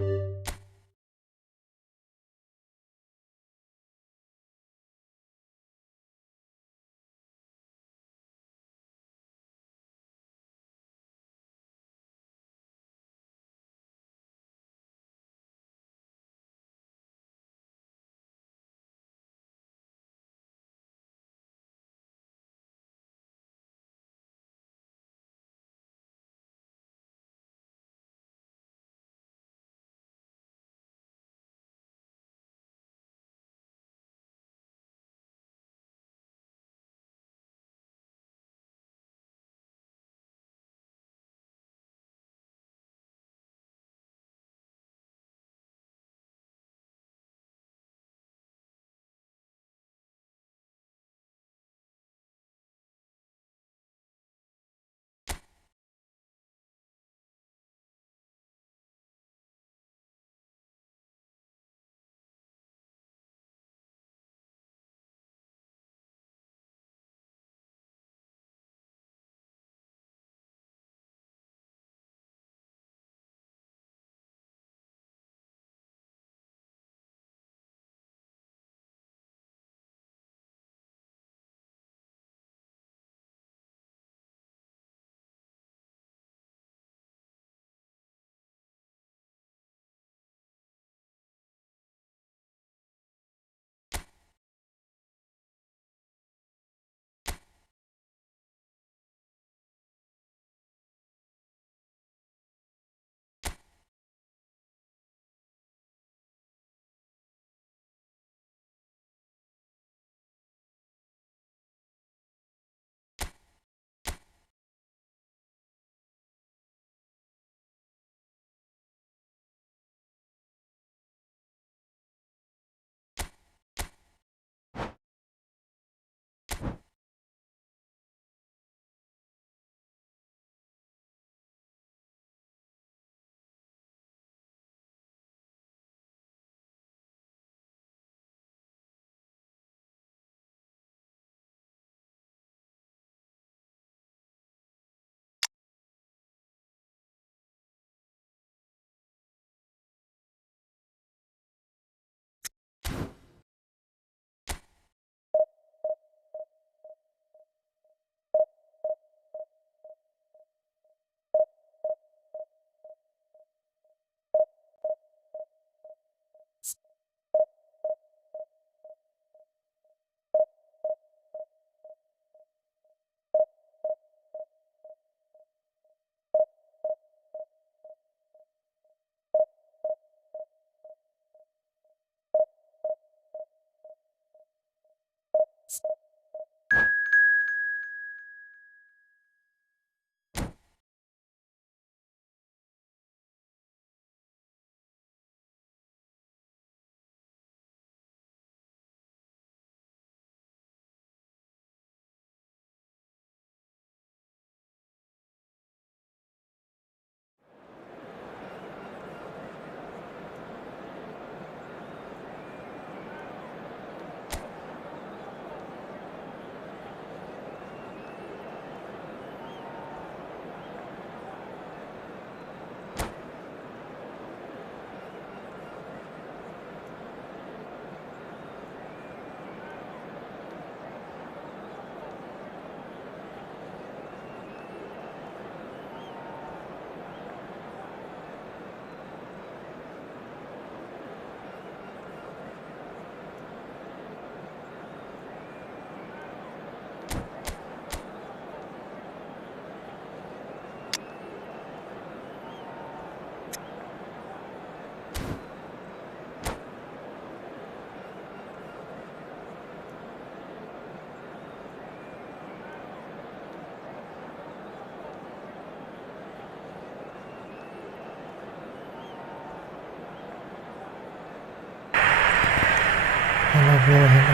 Hello,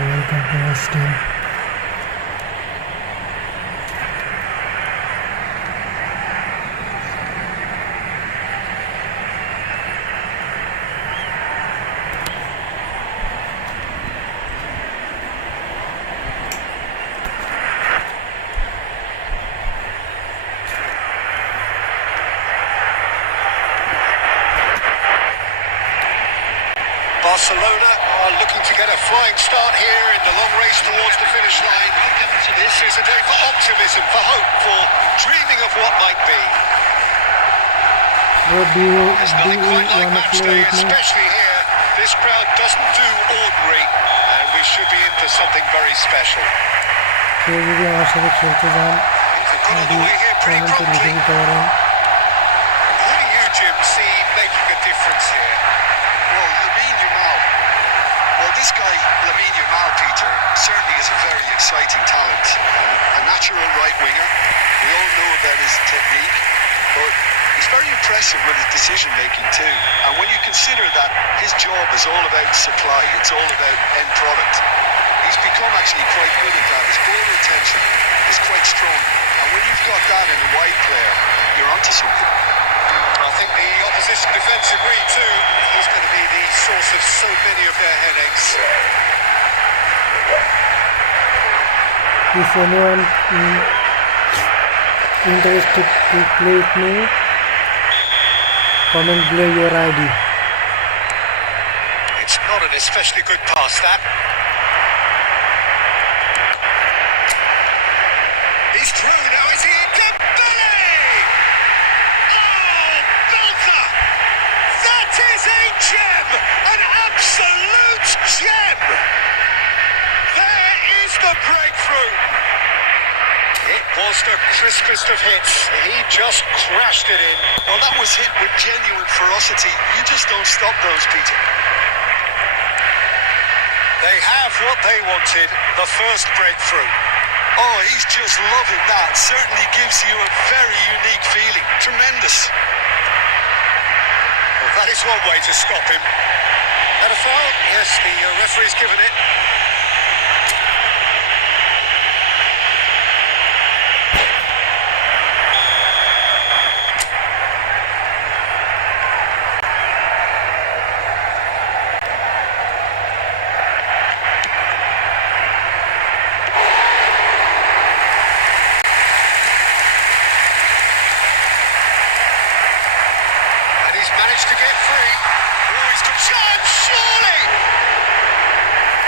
welcome to our stream. Barcelona are looking to get a flying start here in the long race towards the finish line. This is a day for optimism, for hope, for dreaming of what might be. There's nothing quite like match day, especially here. This crowd doesn't do ordinary, and we should be in for something very special. কেউ যদি আমার সাথে খেলতে চান Got on the way here pretty promptly. Who do you, Jim, see making a difference here? Well, this guy, Lamine Yamal, Peter, certainly is a very exciting talent. A natural right winger. We all know about his technique, but he's very impressive with his decision making too. And when you consider that his job is all about supply, it's all about end product, he's become actually quite good at that. His ball retention is quite strong. And when you've got that in a wide player, you're onto something. I think the opposition defence agree too. He's going to be the source of so many of their headaches. If anyone interested to play with me, comment below your ID. It's not an especially good pass, that. He's through now, is he? Gem! An absolute gem! There is the breakthrough. It was the crispest of hits. He just crashed it in. Well, that was hit with genuine ferocity. You just don't stop those, Peter. They have what they wanted, the first breakthrough. Oh, he's just loving that. Certainly gives you a very unique feeling. Tremendous. That is one way to stop him. And a foul? Yes, the referee's given it. Managed to get free. Oh, he's got chance, surely!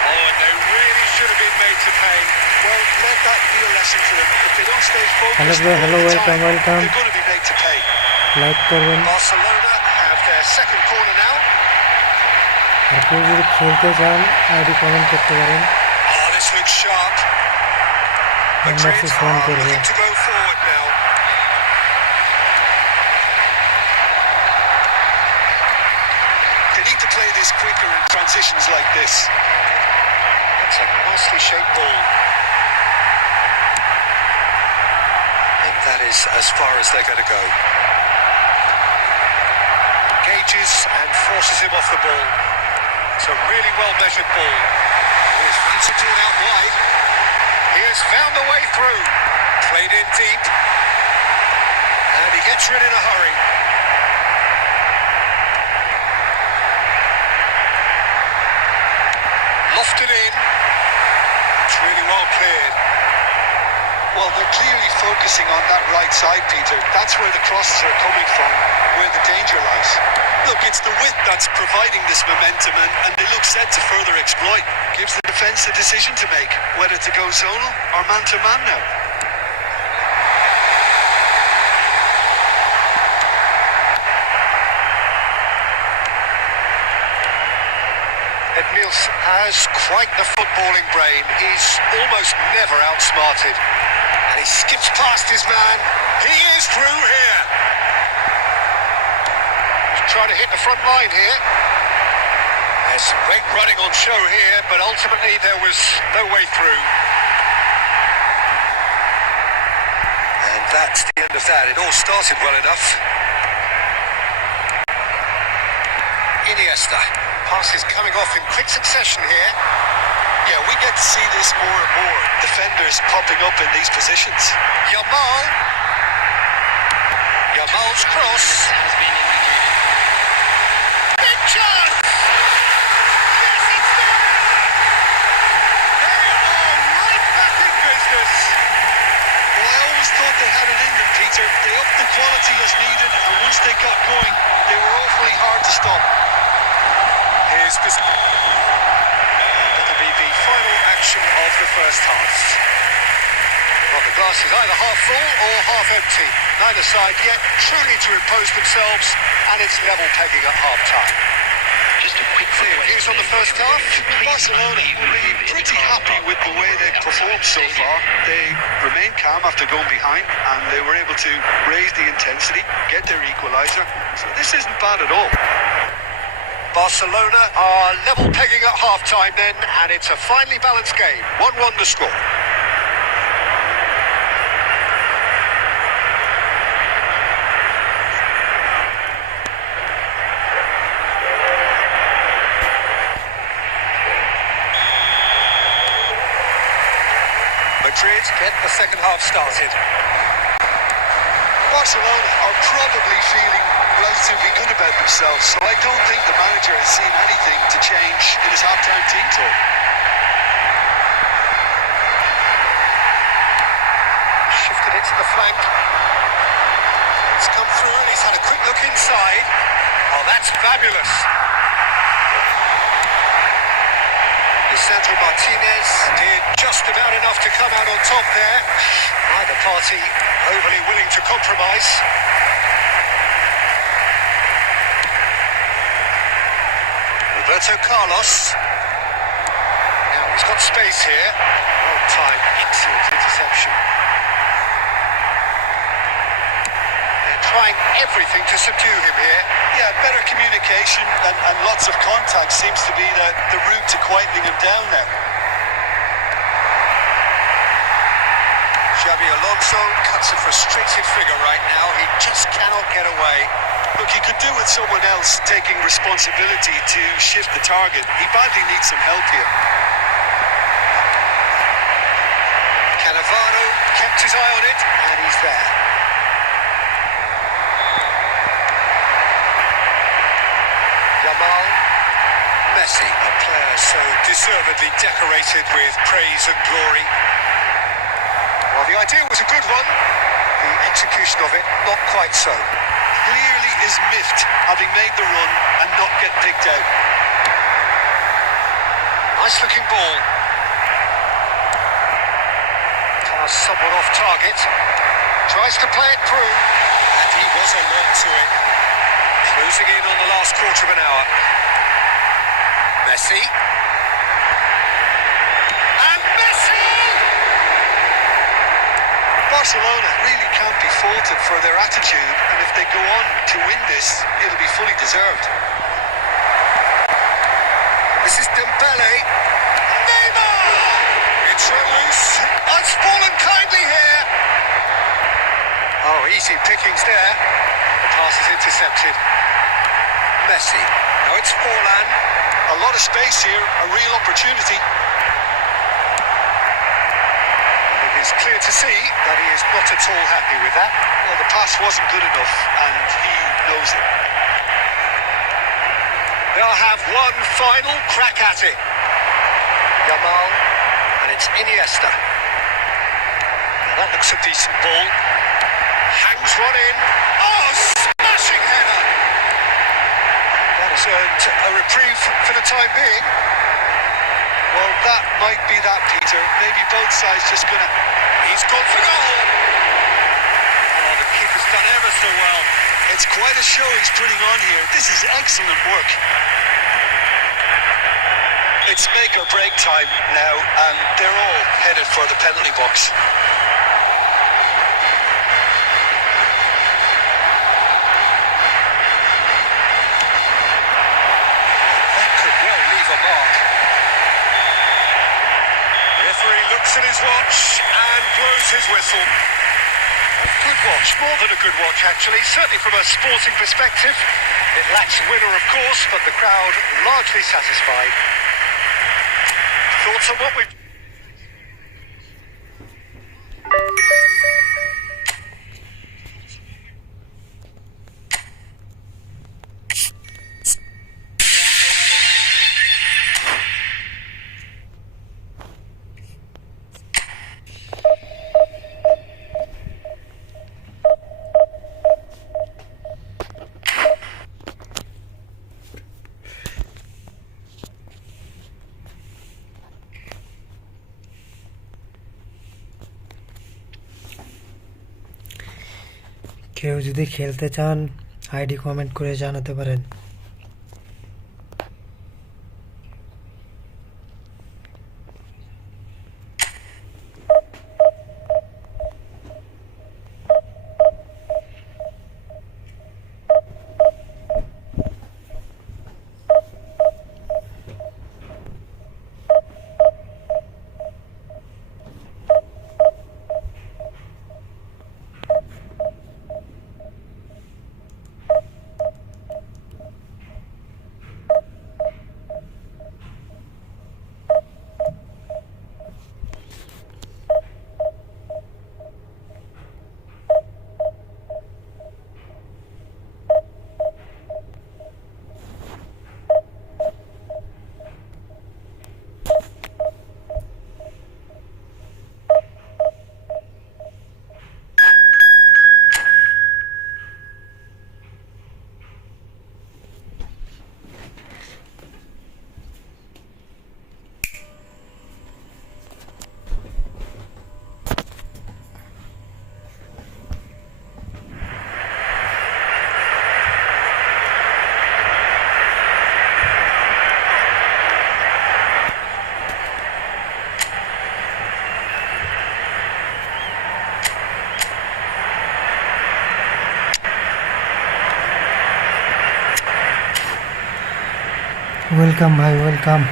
Oh, and they really should have been made to pay. Well, let that be a lesson for them. If they don't stay focused, hello, welcome. They're going to be made to pay. Like করবেন Barcelona have their second corner now. আর কেউ যদি খেলতে চান ID comment করতে পারেন Oh, this looks sharp. আমরা phone করব Looking to go forward now. They need to play this quicker in transitions like this. That's a nicely shaped ball. And that is as far as they're going to go. Engages and forces him off the ball. It's a really well-measured ball. His feet are drawn out wide. He has found a way through. Played in deep. And he gets rid in a hurry. Lofted in. It's really well cleared. Well, they're clearly focusing on that right side, Peter. That's where the crosses are coming from, where the danger lies. Look, it's the width that's providing this momentum, and they look set to further exploit. Gives the defence a decision to make, whether to go zonal or man-to-man now. Edmils has quite the footballing brain. He's almost never outsmarted. And he skips past his man. He is through here. He's trying to hit the front line here. There's some great running on show here, but ultimately there was no way through. And that's the end of that. It all started well enough. Iniesta. Passes coming off in quick succession here. Yeah, we get to see this more and more. Defenders popping up in these positions. Yamal. Yamal's cross. Has been indicated. Big chance! Yes, it's there! They are right back in business. Well, I always thought they had it in them, Peter. They upped the quality as needed, and once they got going, they were awfully hard to stop. Here's of the first half. Well, the glass is either half full or half empty. Neither side yet truly to impose themselves, and it's level pegging at half-time. Just a quick Views on the first half? Barcelona will be pretty happy with the way they've performed so far. They remained calm after going behind, and they were able to raise the intensity, get their equaliser. So this isn't bad at all. Barcelona are level pegging at half-time then, and it's a finely balanced game. 1-1 the score. Madrid get the second half started. Barcelona are probably feeling relatively good about themselves, so I don't think the manager has seen anything to change in his half-time team talk. Shifted it to the flank. It's come through and he's had a quick look inside. Oh, that's fabulous. Lisandro Martinez did just about enough to come out on top there. Neither party overly willing to compromise. Roberto Carlos. Now he's got space here. Well timed, excellent interception. They're trying everything to subdue him here. Yeah, better communication and lots of contact seems to be the route to quietening him down now. Xabi Alonso cuts a frustrated figure right now. He just cannot get away. Look, he could do with someone else taking responsibility to shift the target. He badly needs some help here. Cannavaro kept his eye on it, and he's there. Yamal, Messi, a player so deservedly decorated with praise and glory. Well, the idea was a good one. The execution of it, not quite so. Clearly is miffed having made the run and not get picked out. Nice looking ball. Pass somewhat off target. Tries to play it through. And he was alert to it. Closing in on the last quarter of an hour. Messi. And Messi! Barcelona really can't be faulted for their attitude, and if they go on to win this, it'll be fully deserved. This is Dembele. Neymar! It's run loose. It's fallen kindly here. Oh, easy pickings there. The pass is intercepted. Messi. Now it's Forlan. A lot of space here, a real opportunity. It is clear to see that he is not at all happy with that. Well, the pass wasn't good enough, and he knows it. They'll have one final crack at it. Yamal, and it's Iniesta. Now that looks a decent ball. Hangs one in. Oh, smashing header! That has earned a reprieve for the time being. Well, that might be that, Peter. Maybe both sides just gonna... He's gone for goal. Oh, the keeper's done ever so well. It's quite a show he's putting on here. This is excellent work. It's make or break time now, and they're all headed for the penalty box. That could well leave a mark. Referee looks at his watch and blows his whistle. A good watch, more than a good watch actually, certainly from a sporting perspective. It lacks winner of course, but the crowd largely satisfied. Thoughts on what we've... কেউ যদি খেলতে চান ID comment করে জানাতে পারেন। Welcome ভাই, welcome.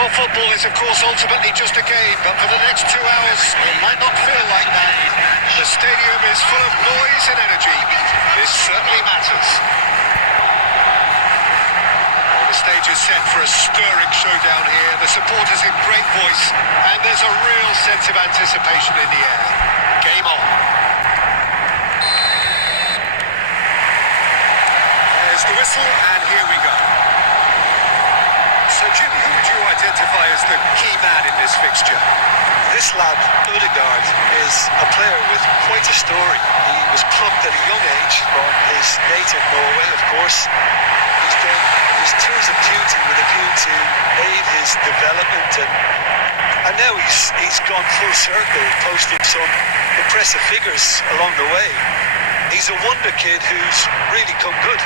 Well, football is, of course, ultimately just a game, but for the next 2 hours, it might not feel like that. The stadium is full of noise and energy. This certainly matters. Well, the stage is set for a stirring showdown here. The supporters in great voice, and there's a real sense of anticipation in the air. Game on. There's the whistle, and here we go. So, Jim, who would you identify as the key man in this fixture? This lad, Odegaard, is a player with quite a story. He was plucked at a young age from his native Norway, of course. He's done his tours of duty with a view to aid his development, and now he's gone full circle, posting some impressive figures along the way. He's a wonder kid who's really come good.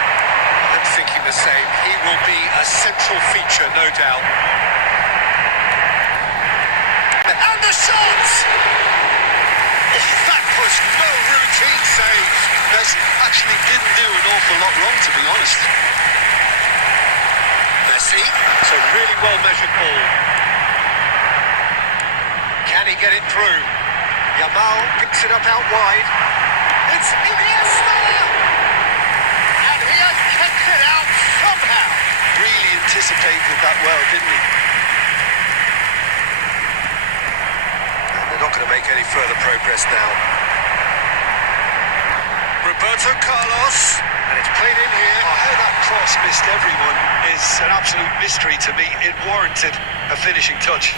I'm thinking the same. He will be a central feature, no doubt. And the shot! Oh, that was no routine save. Messi actually didn't do an awful lot wrong, to be honest. Messi, it's a really well-measured ball. Can he get it through? Yamal picks it up out wide. It's Iniesta! And he has kept it out somehow. Really anticipated that well, didn't he? And they're not going to make any further progress now. Roberto Carlos, and it's played in here. Oh, how that cross missed everyone is an absolute mystery to me. It warranted a finishing touch.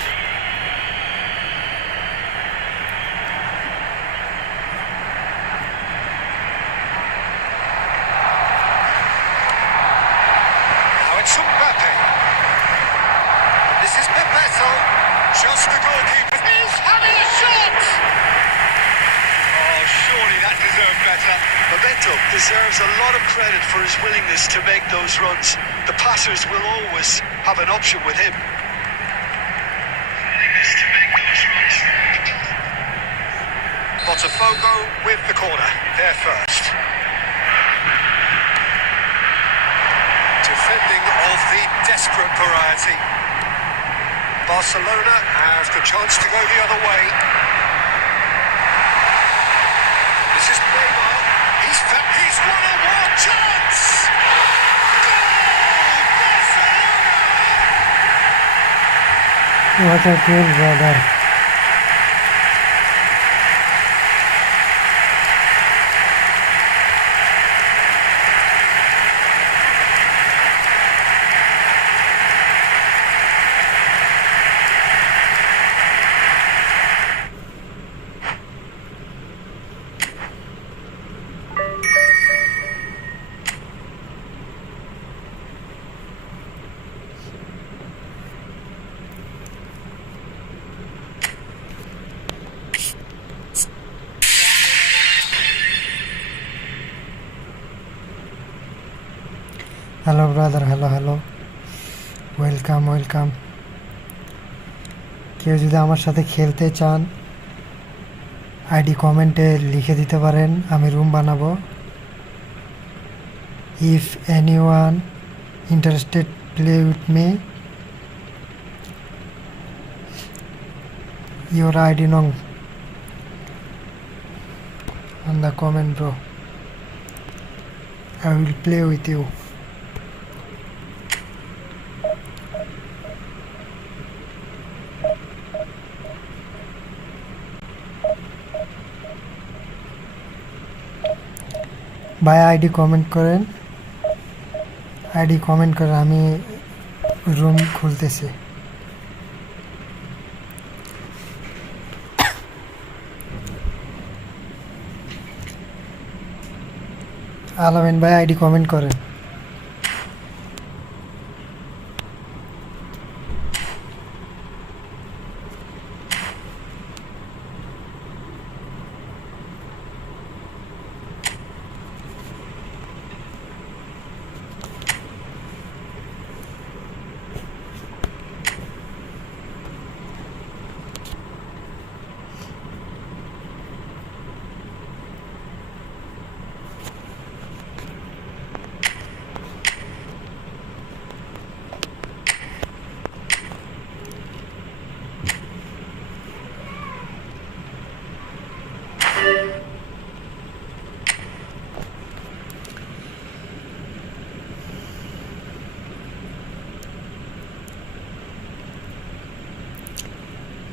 This is Bebeto, just the goalkeeper. He's having a shot! Oh, surely that deserved better. Bebeto deserves a lot of credit for his willingness to make those runs. The passers will always have an option with him. Botafogo with the corner, there first. Defending of the desperate variety. Barcelona has the chance to go the other way. This is Neymar. He's won a war chance! Goal, Barcelona! What a goal, brother. Hello brother, hello, welcome. কেউ যদি আমার সাথে খেলতে চান ID কমেন্টে লিখে দিতে পারেন, আমি রুম বানাবো। If anyone interested play with me, your ID nong on the comment, bro. I will play with you. ভাই আইডি কমেন্ট করেন, আমি রুম খুলতেছি। আলামিন ভাই আইডি কমেন্ট করেন।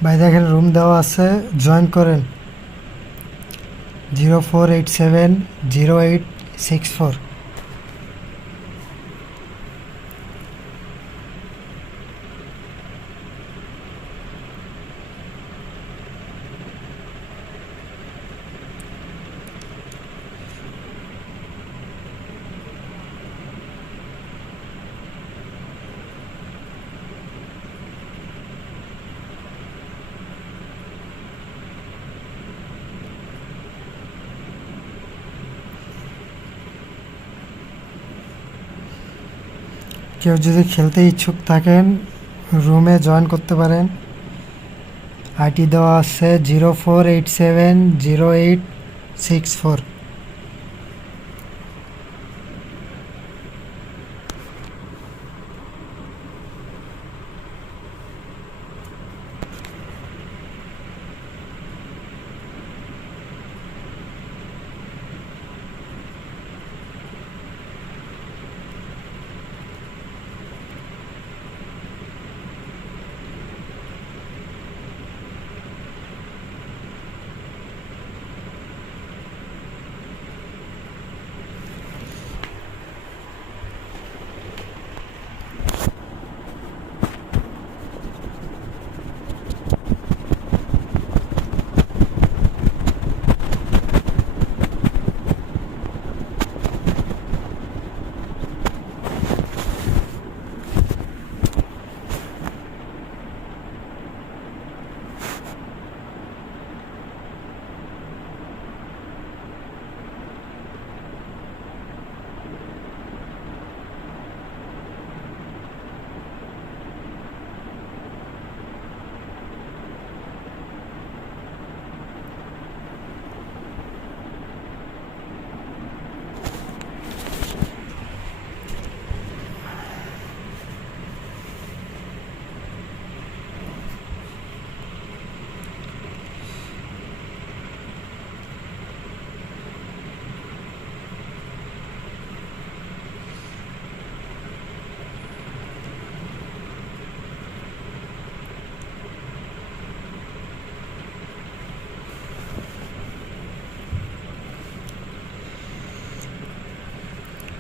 ভাই দেখেন রুম দেওয়া আছে, জয়েন করেন। 04870864। কেউ যদি খেলতে ইচ্ছুক থাকেন রুমে জয়েন করতে পারেন। আইডি দেওয়া আছে 04870864।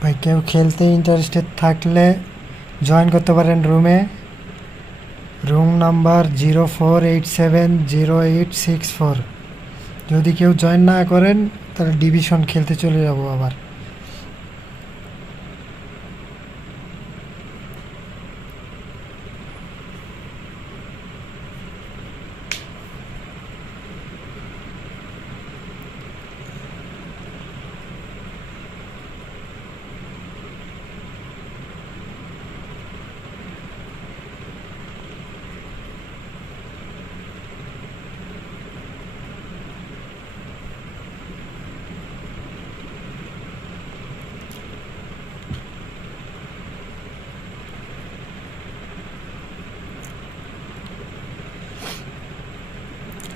ভাই কেউ খেলতে ইন্টারেস্টেড থাকলে জয়েন করতে পারেন রুমে। Room number 04870864। যদি কেউ জয়েন না করেন তাহলে ডিভিশন খেলতে চলে যাব আবার।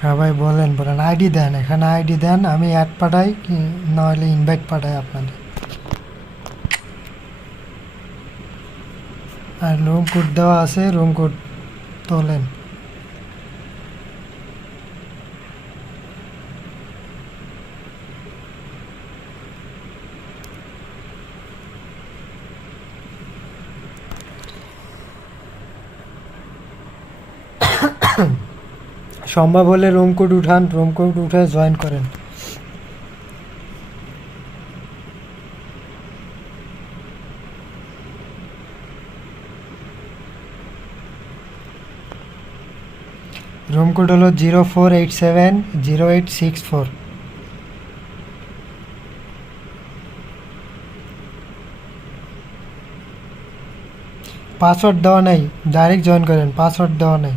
সবাই বলেন বলেন আইডি দেন, এখানে আইডি দেন, আমি অ্যাড পাঠাই নাহলে ইনভাইট পাঠাই আপনাদের। আর রুম কোড দেওয়া আছে, রুম কোড তোলেন। সম্ভব হলে রুম কোড উঠান, রুম কোড উঠে জয়েন করেন। রুম কোড হলো 04870864। পাসওয়ার্ড দেওয়া নাই, ডাইরেক্ট জয়েন করেন, পাসওয়ার্ড দেওয়া নাই।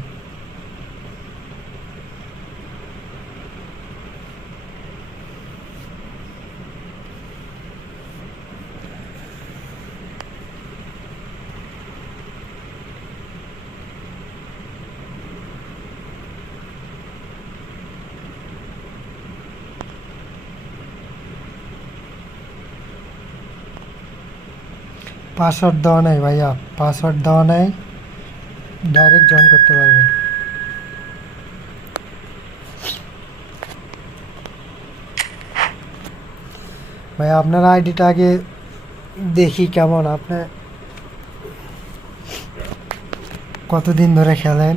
পাসওয়ার্ড দেওয়া নাই ভাইয়া, পাসওয়ার্ড দেওয়া নাই, ডাইরেক্ট জয়েন করতে পারবেন। ভাইয়া আপনার আইডিটা আগে দেখি কেমন, আপনি কতদিন ধরে খেলেন।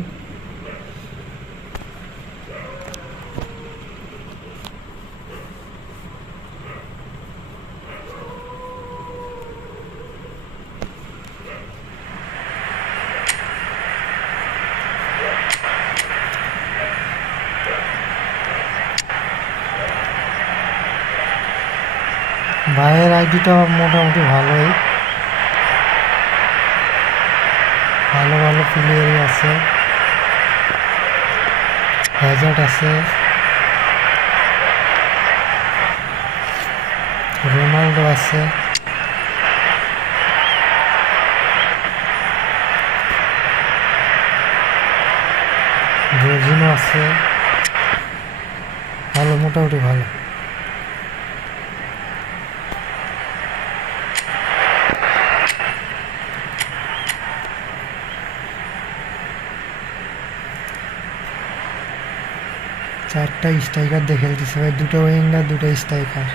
ভাইয়ের আইডিটা মোটামুটি ভালোই, ভালো ভালো প্লেয়ারই আছে, হ্যাজার্ড আছে, রোনাল্ডো আছে, জর্জিনো আছে, ভালো মোটামুটি ভালো। চারটা স্ট্রাইকার দিয়ে খেলতেছে ভাই, দুটো উইঙ্গার দুটো striker.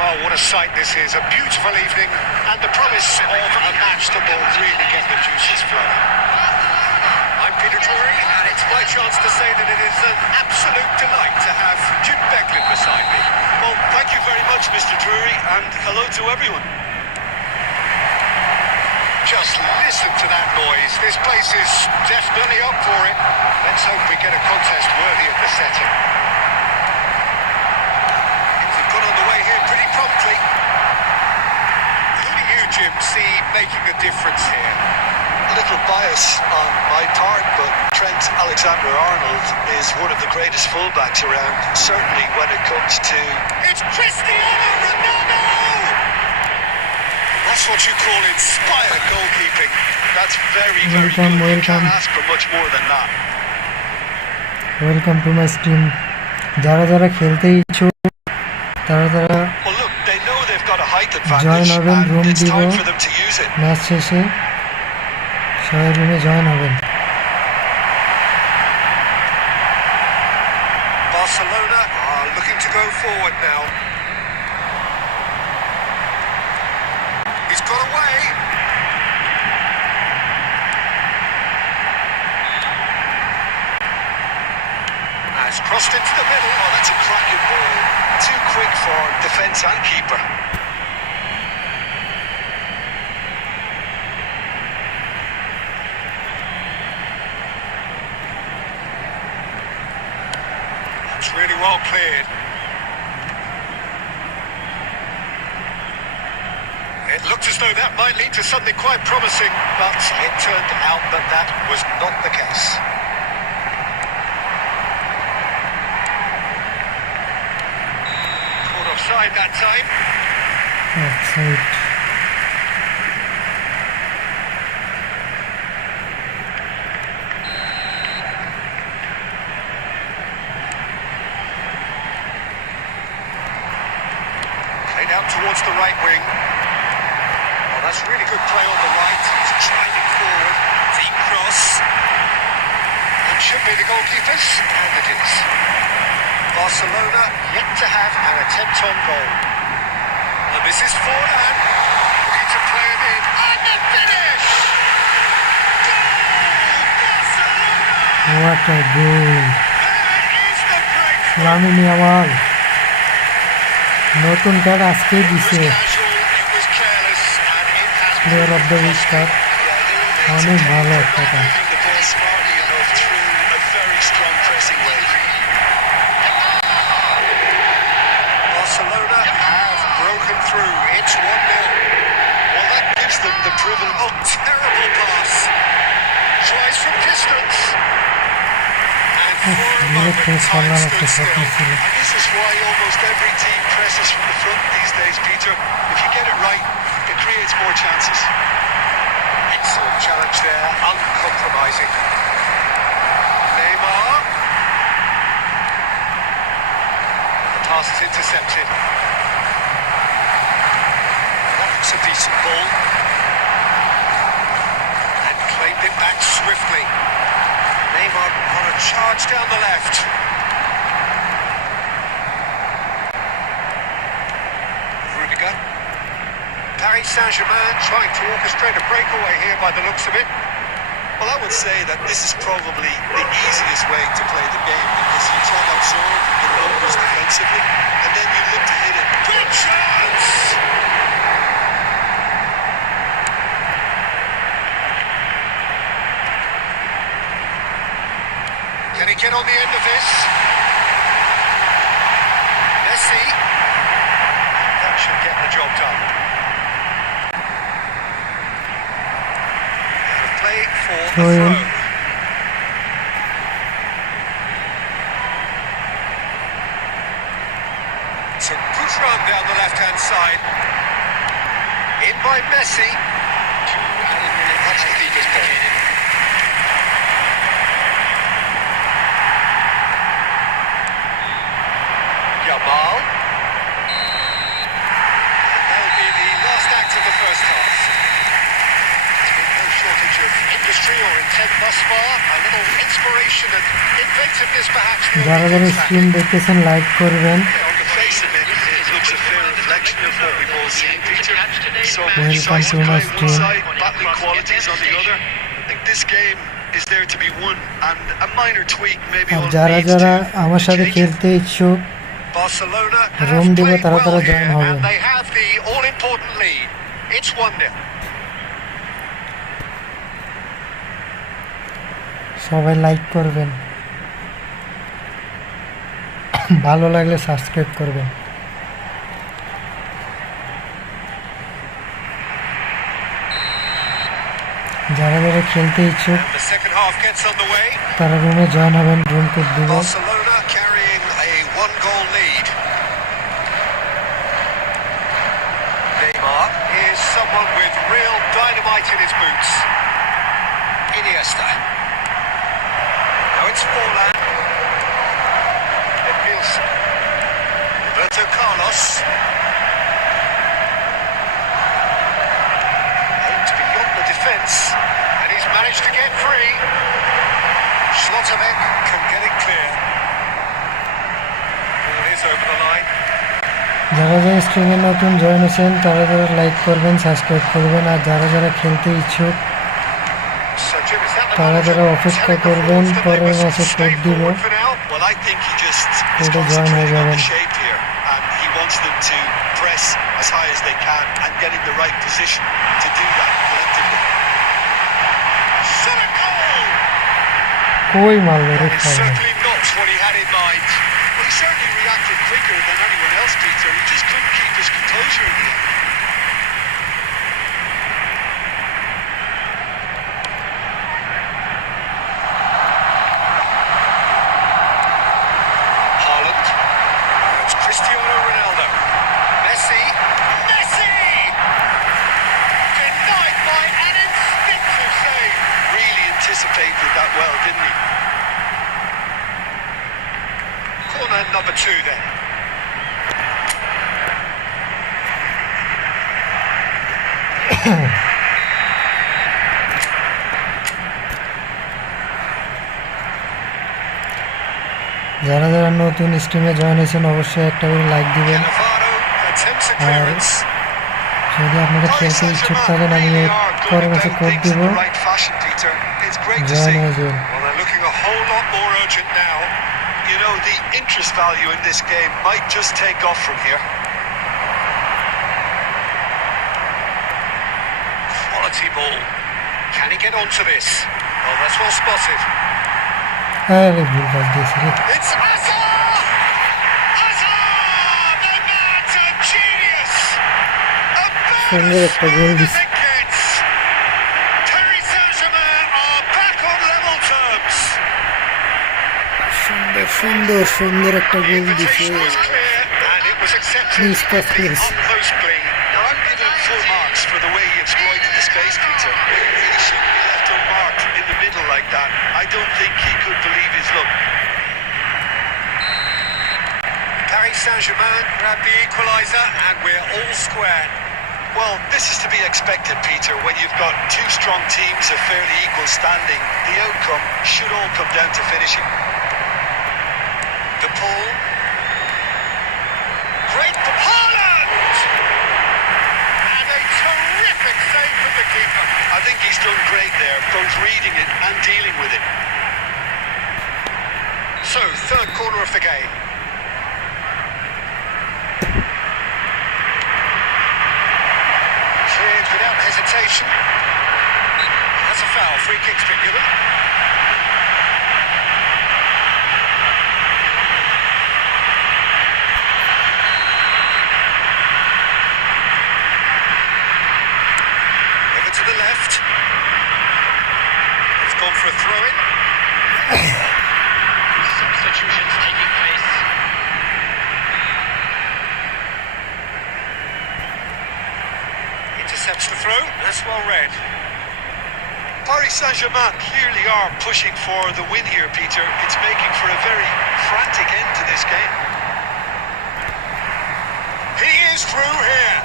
Well, what a sight this is. A beautiful evening and the promise of a match that will really get the juices flowing. I'm Peter Drury, and it's my chance to say that it is an absolute delight to have Jim Beglin beside me. Well, thank you very much, Mr. Drury, and hello to everyone. Just listen to that noise. This place is definitely up for it. Let's hope we get a contest worthy of the setting. Things have got underway here pretty promptly. Who do you, Jim, see making a difference here? A little bias on my part, but Trent Alexander-Arnold is one of the greatest fullbacks around, certainly when it comes to... It's Cristiano Ronaldo! That's what you call inspired goalkeeping. That's very, very good. You can't ask for much more than that. Welcome to my stream. যারা যারা খেলতে ইচ্ছুক তারা তারা Well, look, they know they've got a height join advantage, হবেন, room and it's দিব, time for them to use it. Match শেষে সবাই রুমে জয়েন হবেন। Barcelona are looking to go forward now. He's got away. Has crossed into the middle. Oh, that's a cracking ball. Too quick for defence and keeper. It's really well cleared. It looked as though that might lead to something quite promising, but it turned out that that was not the case. Caught offside that time. Offside. Played out towards the right wing. Oh, that's really good play on the right. He's driving forward. Deep cross. That should be the goalkeepers, and it is. Barcelona yet to have an attempt on goal. And this is Forlan. Looking to play it in. And the finish! Goal! Barcelona! What a goal! That is the breakthrough! Lamine Yamal নতুন card আজকেই It was দিছে casual, it was careless, and it has player of the week card অনেক ভালো একটা card Moving the ball smartly enough through a very strong pressing wave. Barcelona have broken through. It's 1-0. Well, that gives them the privilege. Oh, terrible pass. Tries from distance. And for a moment, time stood still. And this is why almost every team presses from the front these days, Peter. If you get it right, it creates more chances. Excellent challenge there, uncompromising. Neymar. The pass is intercepted. That looks a decent ball. And claimed it back swiftly. Neymar on a charge down the left. Rudiger. Paris Saint-Germain trying to orchestrate a breakaway here by the looks of it. Well, I would say that this is probably the easiest way to play the game because you try to absorb the numbers defensively and then you look to hit it. Good chance! Can he get on the end of this? Messi. That should get the job done. Play for the Throw in. throw. It's a good run down the left-hand side. In by Messi. That's the keeper's ball. Yamal. That'll be the last act of the first half. There's been no shortage of industry or intent thus far. A little inspiration and inventiveness perhaps. যারা যারা stream দেখতেছেন like করবেন On the face of it, it looks a fair reflection of what we've all seen, Peter. Some Welcome decisive to my play on one stream. side, battling qualities on the other. I think this game is there to be won, and a minor tweak maybe R all যারা needs যারা to আমার সাথে change it. খেলতে ইচ্ছুক Barcelona Room have দিব, played তারা well join here হবেন। and they have the all-important lead. It's 1-0. সবাই লাইক করবেন ভালো লাগলে সাবস্ক্রাইব করবেন যারা যারা খেলতে ইচ্ছুক The second half gets underway. তারা রুমে জয়েন হবেন রুম কোড দিব Barcelona carrying a one-goal lead. Neymar is someone with real dynamite in his boots. Iniesta. Now it's Forlan. Nielsen. Roberto Carlos. Aimed beyond the defence, and he's managed to get free. Schlotterbeck can get it clear. Ball is over the line. যারা যারা স্ট্রিমে নতুন join হয়েছেন তারা যারা like করবেন, subscribe করবেন, আর যারা যারা খেলতে ইচ্ছুক So, Jim, is that the তারা manager যারা অপেক্ষা telling the করবেন forwards that they পরের must ম্যাচে stay কোড দিব, forward for now? Well, I think he just is কোডে জয়েন হয়ে concentrating on যাবেন। the shape here, and he wants them to press as high as they can and get in the right position to do that collectively. Set a goal! কই মারলো রে That is খাবে। certainly not what he had in mind. Well, he certainly reacted quicker than anyone else, Peter. He just couldn't keep his composure in the end. Haaland. It's Cristiano Ronaldo. Messi. Messi! Denied by an instinctive save. Really anticipated that well, didn't he? Corner number 2 then. যারা যারা নতুন স্ট্রিমে join হয়েছেন অবশ্যই একটা করে like দিবেন। Cannavaro attempts a clearance. যদি আপনারা খেলতে ইচ্ছুক থাকেন আমি পরের ম্যাচে কোড দিব, Right fashion, Peter. It's great to join see. হয়ে যাবেন। Well, they're looking a whole lot more urgent now. You know, the interest value in this game might just take off from here. Quality ball. Can he get onto this? Well, that's well spotted. আরে ভুল pass দিয়েছি রে। It's Hazard! Hazard! The man's a genius! A সুন্দর একটা গোল bonus দিছে। as it gets! Paris Saint-Germain are back on level terms. সুন্দর সুন্দর সুন্দর একটা The গোল দিছে। invitation was clear and it was accepted. Please, pass, The please. utmost glee. Now, I'm giving him full marks for the way he exploited the space, Peter. He really shouldn't be left unmarked in the middle like that. I don't think he could believe his luck. Paris Saint-Germain grabbed the equaliser and we're all square. Well, this is to be expected, Peter. When you've got two strong teams of fairly equal standing, the outcome should all come down to finishing. De Paul. Great for Haaland! And a terrific save from the keeper. I think he's done great there, both reading it and dealing with it. So, third corner of the game. Cleared without hesitation. That's a foul. Free kick's been given. Over to the left. It's gone for a throw-in. Substitutions taking place. Intercepts the throw. That's well read. Paris Saint-Germain clearly are pushing for the win here, Peter. It's making for a very frantic end to this game. He is through here.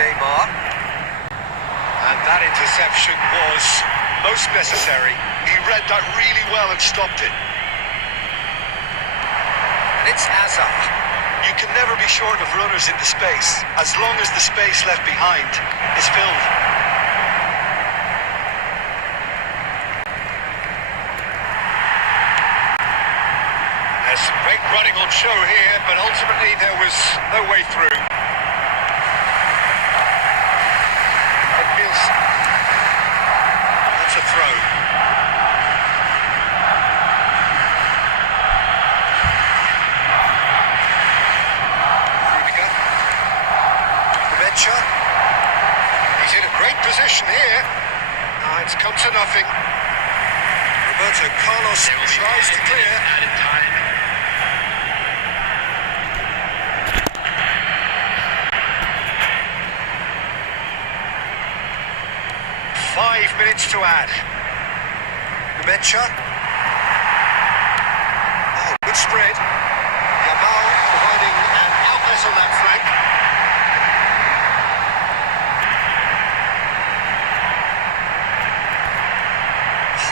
Neymar. And that interception was most necessary. He read that really well and stopped it. And it's Hazard. You can never be short of runners into space, as long as the space left behind is filled. There's some great running on show here, but ultimately there was no way through. Nielsen. That's a throw. Rudiger. Venture. He's in a great position here. It's come to nothing. Roberto Carlos tries to clear. Added time. 5 minutes to add. Rubencha. Oh, good spread. Yamal providing an outlet on that flank.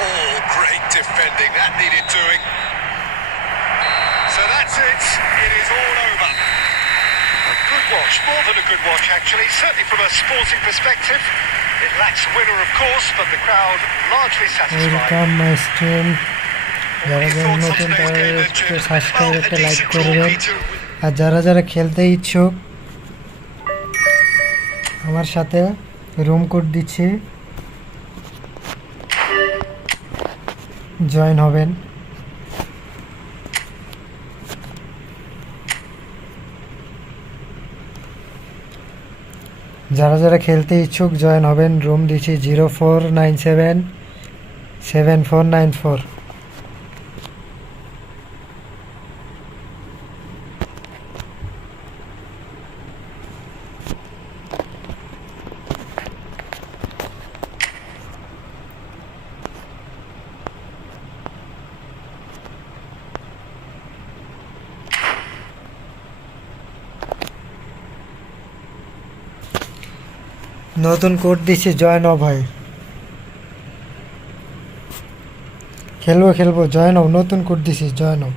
Oh, great defending. That needed doing. So that's it. It is all over. good watch, more than a good watch actually, certainly from a sporting perspective. It lacks a winner of course, but the crowd largely satisfied. Welcome my stream. যারা Your যারা thoughts on নতুন today's তারা game, একটু Richard? Subscribe Well, a একটা like decent draw, করবেন, Peter. আর যারা যারা খেলতে ইচ্ছুক আমার সাথে রুম কোড দিচ্ছি, জয়েন হবেন। যারা যারা খেলতে ইচ্ছুক জয়েন হবেন। রুম দিচ্ছি 04977494। নতুন কোড দিচ্ছি, জয়েন হও ভাই। খেলবো জয়েন হও। নতুন কোড দিচ্ছি, জয়েন হও।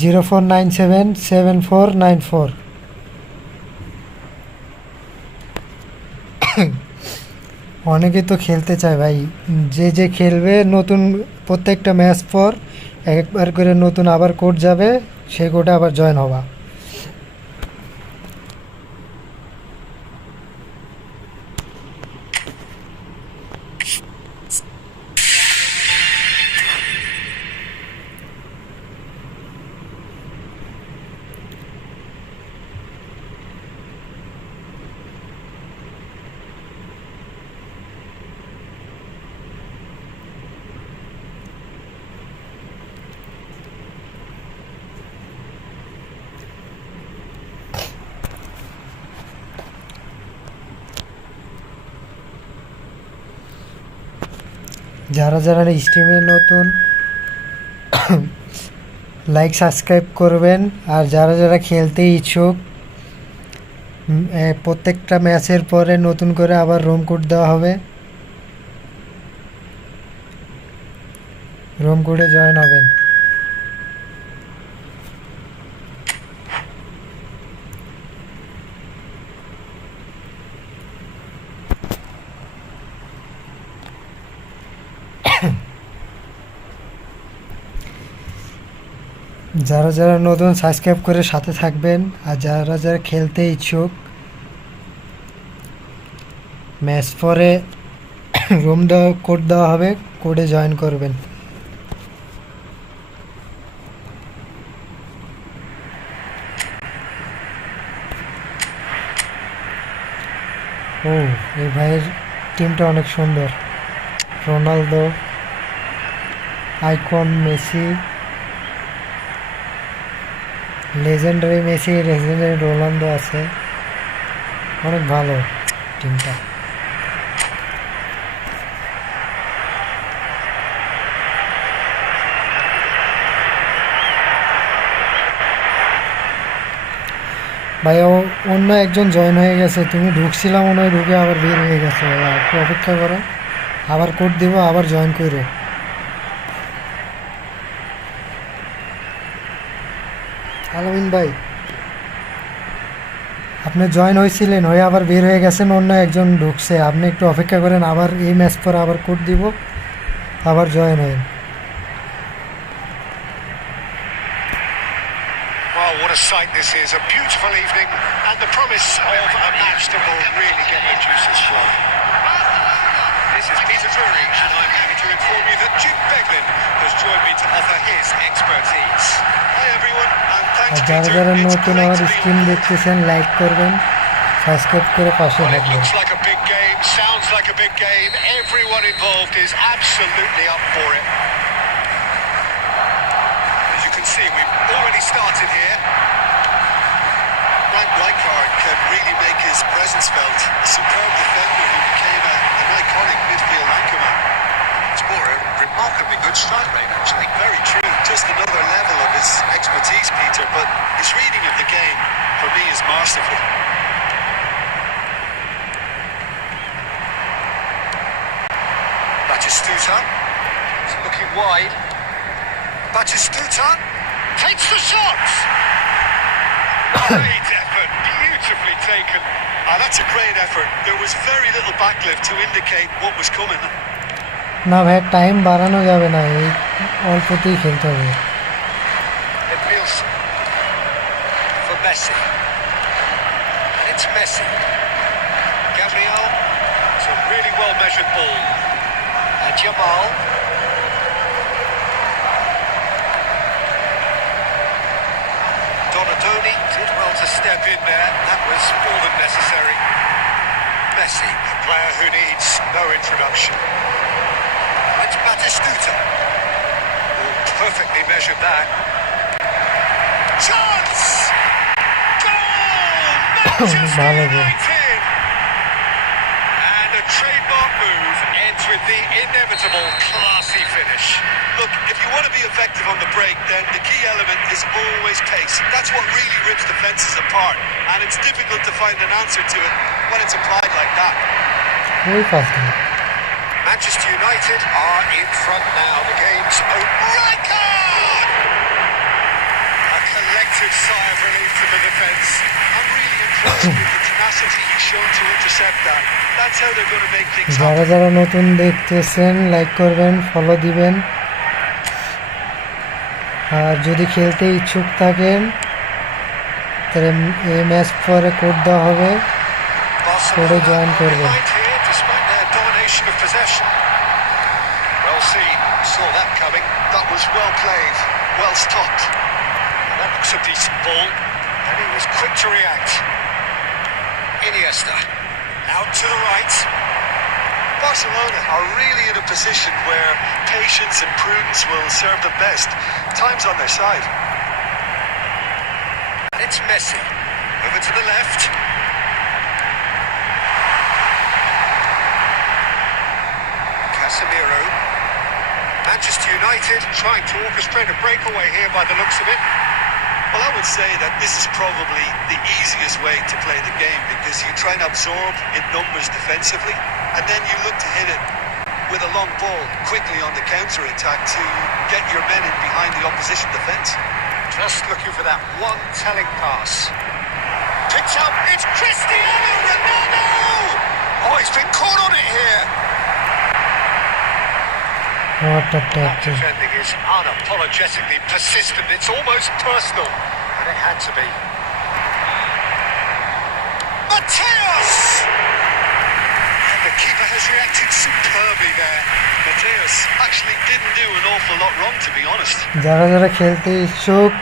04977494। অনেকে তো খেলতে চায় ভাই, যে খেলবে নতুন প্রত্যেকটা ম্যাচ পর একবার করে নতুন আবার কোড যাবে, সেই কোডে আবার জয়েন হবা। যারা যারা স্ট্রিমে নতুন লাইক সাবস্ক্রাইব করবেন, আর যারা যারা খেলতে ইচ্ছুক প্রত্যেকটা ম্যাচের পরে নতুন করে আবার রুম কোড দেওয়া হবে। রুম কোডে জয়েন হবেন। যারা যারা নতুন সাবস্ক্রাইব করে সাথে থাকবেন, আর যারা যারা খেলতে ইচ্ছুক ম্যাচ পরে রুম দেওয়া কোড দেওয়া হবে, কোডে জয়েন করবেন। ও এই ভাইয়ের টিমটা অনেক সুন্দর। Ronaldo, icon Messi, legendary Messi, legendary Ronaldo আছে। অনেক ভালো টিমটা। ভাই অন্য একজন জয়েন হয়ে গেছে, তুমি ঢুকছিলাম মনে হয়, ঢুকে আবার বের হয়ে গেছে। একটু অপেক্ষা করো, আবার কোড দিব, আবার জয়েন করো। আলামিন ভাই, আপনি জয়েন হয়েছিলেন, হয়ে আবার বের হয়ে গেছেন, অন্য একজন ঢুকছে। আপনি একটু অপেক্ষা করেন, আবার এই ম্যাচ পর আবার কোড দিব, আবার জয়েন হয়ে। Well, what a sight this is. A beautiful evening and the promise of a match that will really get the juices flowing. This is Peter Drury, and I'm happy to inform you that Jim Beglin has joined me to offer his expertise. Hi everyone, and thanks আর যারা Peter. যারা It's নতুন great আমার to be screen on. দেখতেছেন like করবেন, subscribe করে পাশে Well, it থাকবেন। looks like a big game, sounds like a big game. Everyone involved is absolutely up for it. As you can see, we've already started here. Frank Rijkaard can really make his presence felt. A superb defender who became an iconic midfield anchorman. It's more a remarkably good strike rate, actually. Very true. Just another level of his expertise, Peter, but his reading of the game, for me, is masterful. Batistuta, it's looking wide. Batistuta takes the shot! Great effort, beautifully taken. That's a great effort. There was very little backlift to indicate what was coming. না ভাই time বাড়ানো যাবে না, এই অল্পতেই খেলতে হবে। Nielsen for Messi. And it's Messi. Gabriel. It's a really well measured ball. And Jamal. Donadoni did well to step in there. That was more than necessary. Messi, a player who needs no introduction. It's Batistuta. Oh, perfectly measured that. Chance! Goal! Manchester United! And a trademark move ends with the inevitable classy finish. Look, if you want to be effective on the break, then the key element is always pace. That's what really rips defences apart, and it's difficult to find an answer to it when it's applied like that. Muy fácil. Manchester United are in front now. The game's over. Rijkaard! A collective sigh of relief to the defence. I'm really impressed with the tenacity he's shown to intercept that. That's how they're going to make things যারা happen. যারা নতুন দেখতেছেন like করবেন, follow দিবেন। আর যদি খেলতে ইচ্ছুক থাকেন তাহলে এই ম্যাচ পরে কোড দেওয়া হবে, কোডে জয়েন করবেন। Despite their domination of possession. Well seen. Saw that coming. That was well played, well stopped. That looks a decent ball. And he was quick to react. Iniesta. Out to the right. Barcelona are really in a position where patience and prudence will serve them best. Time's on their side. It's Messi. Over to the left. Casemiro. Manchester United trying to orchestrate a breakaway here by the looks of it. Well, I would say that this is probably the easiest way to play the game because you try and absorb in numbers defensively and then you look to hit it with a long ball quickly on the counter-attack to get your men in behind the opposition defence. Just looking for that one telling pass. Picked up, it's Cristiano Ronaldo! Oh, he's been caught on it here. What a That tackle. defending is unapologetically persistent. It's almost personal. And it had to be. Mateus! And the keeper has reacted superbly there. Mateus actually didn't do an awful lot wrong, to be honest. যারা যারা খেলতে ইচ্ছুক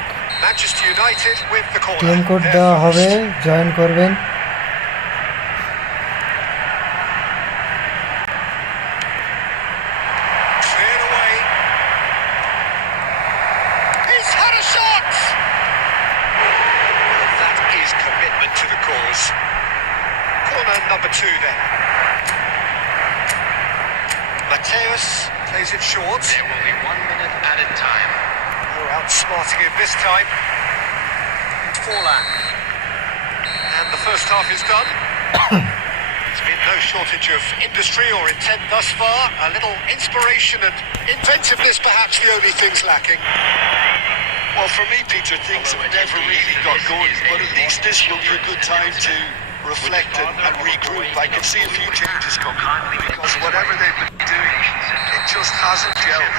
Manchester United with the corner. Team code They're দেওয়া first. হবে, join করবেন। Cleared away. He's had a shot! That is commitment to the cause. Corner number 2 then. Mateus plays it short. There will be 1 minute added time. Oh, outsmarting him this time. Forlan. And the first half is done. There's been no shortage of industry or intent thus far. A little inspiration and inventiveness perhaps the only things lacking. Well, for me, Peter, things have never really got going, but at least this will be a good time to reflect and regroup. I can see a few changes coming because whatever they've been doing, it just hasn't gelled.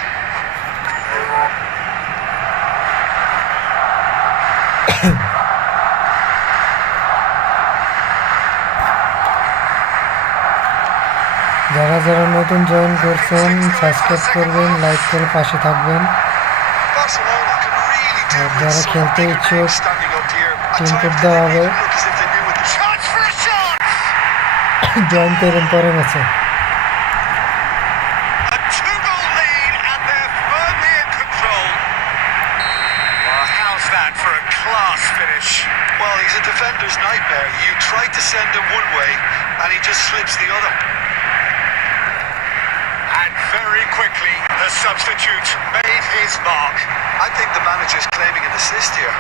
যারা যারা নতুন join করছেন subscribe করবেন, like করে পাশে থাকবেন। Barcelona can really do যারা with some খেলতে bigger ইচ্ছুক names standing up here. At team code times they দেওয়া didn't হবে, even look as if they knew what the Chance for a shot! Join করবেন পরের ম্যাচে। A 2-goal lead and they're firmly in control. Well, how's that for a class finish? Well, he's a defender's nightmare. You try to send him one way, and he just slips the other. And very quickly, the substitute made his mark. I think the manager's claiming an assist here.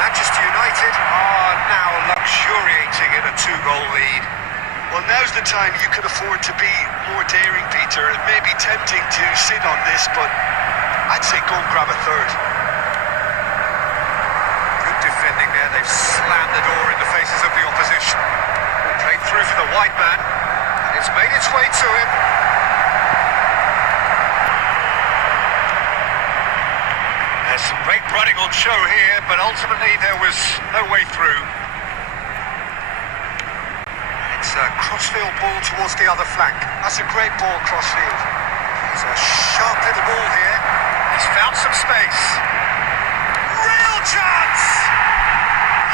Manchester United are now luxuriating in a 2-goal lead. Well, now's the time you can afford to be more daring, Peter. It may be tempting to sit on this, but I'd say go and grab a third. They've slammed the door in the faces of the opposition. Played through for the white man, and it's made its way to him. There's some great running on show here, but ultimately there was no way through. It's a crossfield ball towards the other flank. That's a great ball crossfield. It's a sharp little ball here. He's found some space. Real chance!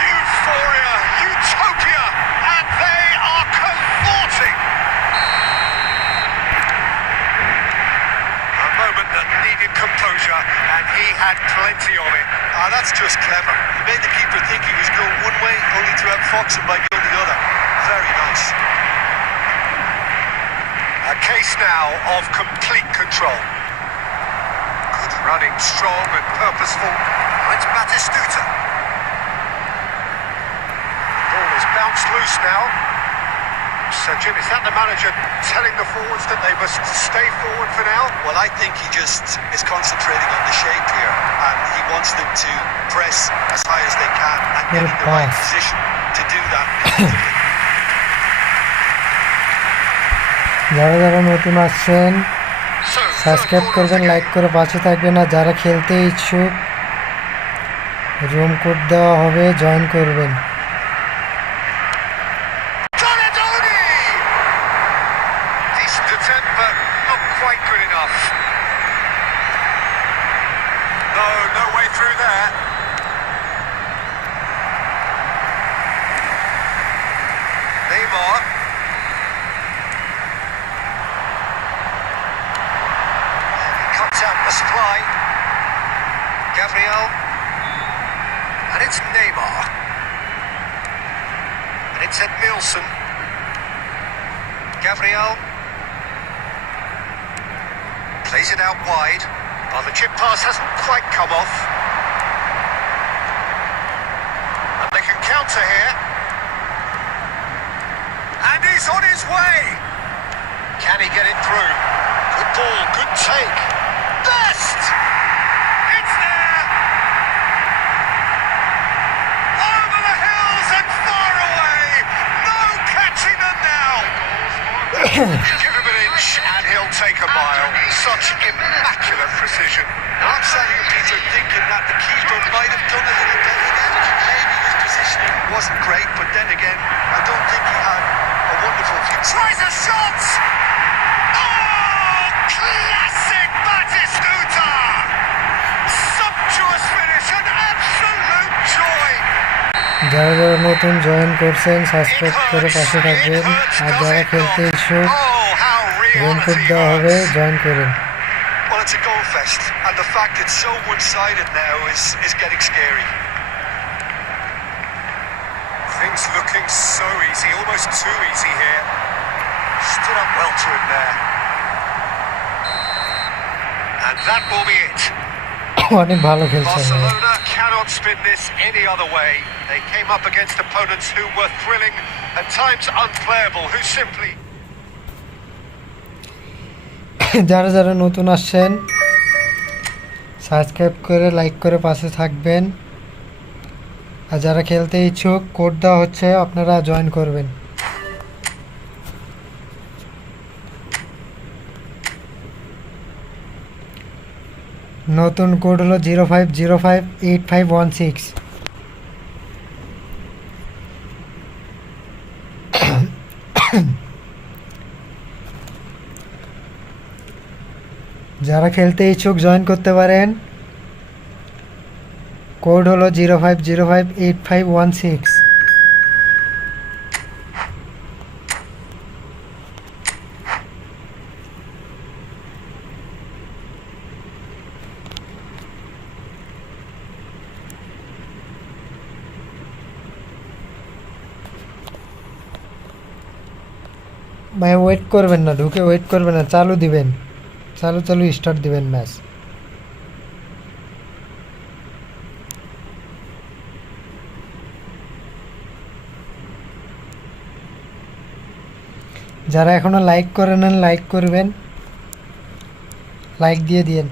Euphoria, utopia, and they are cavorting. A moment that needed composure, and he had plenty of it. That's just clever. He made the keeper think he was going one way, only to outfox him by going the other. Very nice. A case now of complete control. Good running, strong and purposeful. It's Batistuta. Ball is bounced loose now. So Jim, is that the manager telling the forwards that they must stay forward for now? Well, I think he just is concentrating on the shape here, and he wants them to press as high as they can and get in the right position to do that. যারা যারা নতুন আসছেন subscribe করবেন, like করে পাশে থাকবেন, আর যারা খেলতে ইচ্ছুক রুম কোড দেওয়া হবে, জয়েন করবেন। Decent attempt, but not quite good enough. No way through there. Neymar. Cuts out the supply. Gabriel. And it's Neymar. And it's Edmilson. Gabriel. Plays it out wide. Oh, the chip pass hasn't quite come off. And they can counter here. And he's on his way. Can he get it through? Good ball, good take. Best! It's there! Over the hills and far away! No catching them now! Give him an inch and he'll take a mile. Such immaculate precision. I'm sat here, Peter, thinking that the keeper might have done a little better there. Maybe his positioning wasn't great, but then again, I don't think he had a wonderful view. Tries a shot! Oh, classic Batistuta! Sumptuous finish, an absolute joy! যারা যারা নতুন join করছেন subscribe করে পাশে থাকবেন, আর যারা খেলতে ইচ্ছুক রুম কোড দেওয়া হবে, জয়েন করুন। Well, it's a goal fest, and the fact it's so one-sided now is getting scary. Things looking so easy, almost too easy here. Stood up well to him there. And that will be it. অনেক ভালো খেলছেন। Barcelona cannot spin this any other way. They came up against opponents who were thrilling, at times unplayable, who simply... যারা যারা নতুন আসছেন subscribe করে like করে পাশে থাকবেন, আর যারা খেলতে ইচ্ছুক কোড দেওয়া হচ্ছে, আপনারা জয়েন করবেন। নতুন কোড হলো 05058516। যারা খেলতে ইচ্ছুক জয়েন করতে পারেন, কোড হলো 05058516। ভাই ওয়েট করবেন না, ঢুকে ওয়েট করবেন না, চালু দিবেন, চালু স্টার্ট দিবেন ম্যাচ। যারা এখনো লাইক করে নেন লাইক করবেন, লাইক দিয়ে দিয়েন।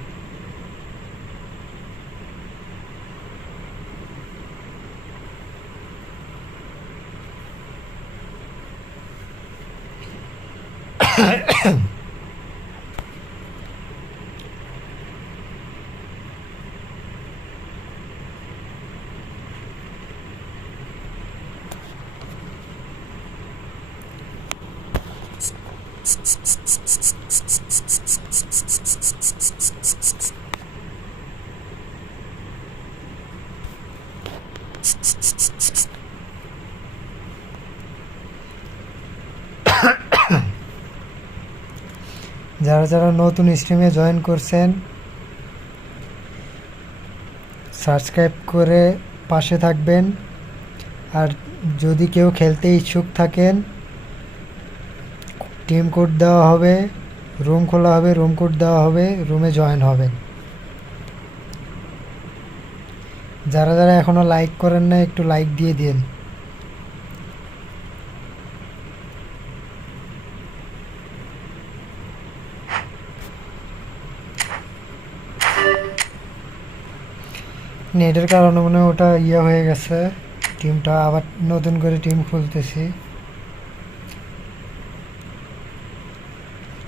যারা যারা নতুন স্ট্রিমে জয়েন করছেন সাবস্ক্রাইব করে পাশে থাকবেন। আর যদি কেউ খেলতে ইচ্ছুক থাকেন টিম কোড দেওয়া হবে, রুম খোলা হবে, রুম কোড দেওয়া হবে, রুমে জয়েন হবেন। যারা যারা এখনও লাইক করেন না একটু লাইক দিয়ে দিন। নেটের কারণে মনে হয় ওটা হয়ে গেছে, টিমটা আবার নতুন করে টিম খুলতেছি।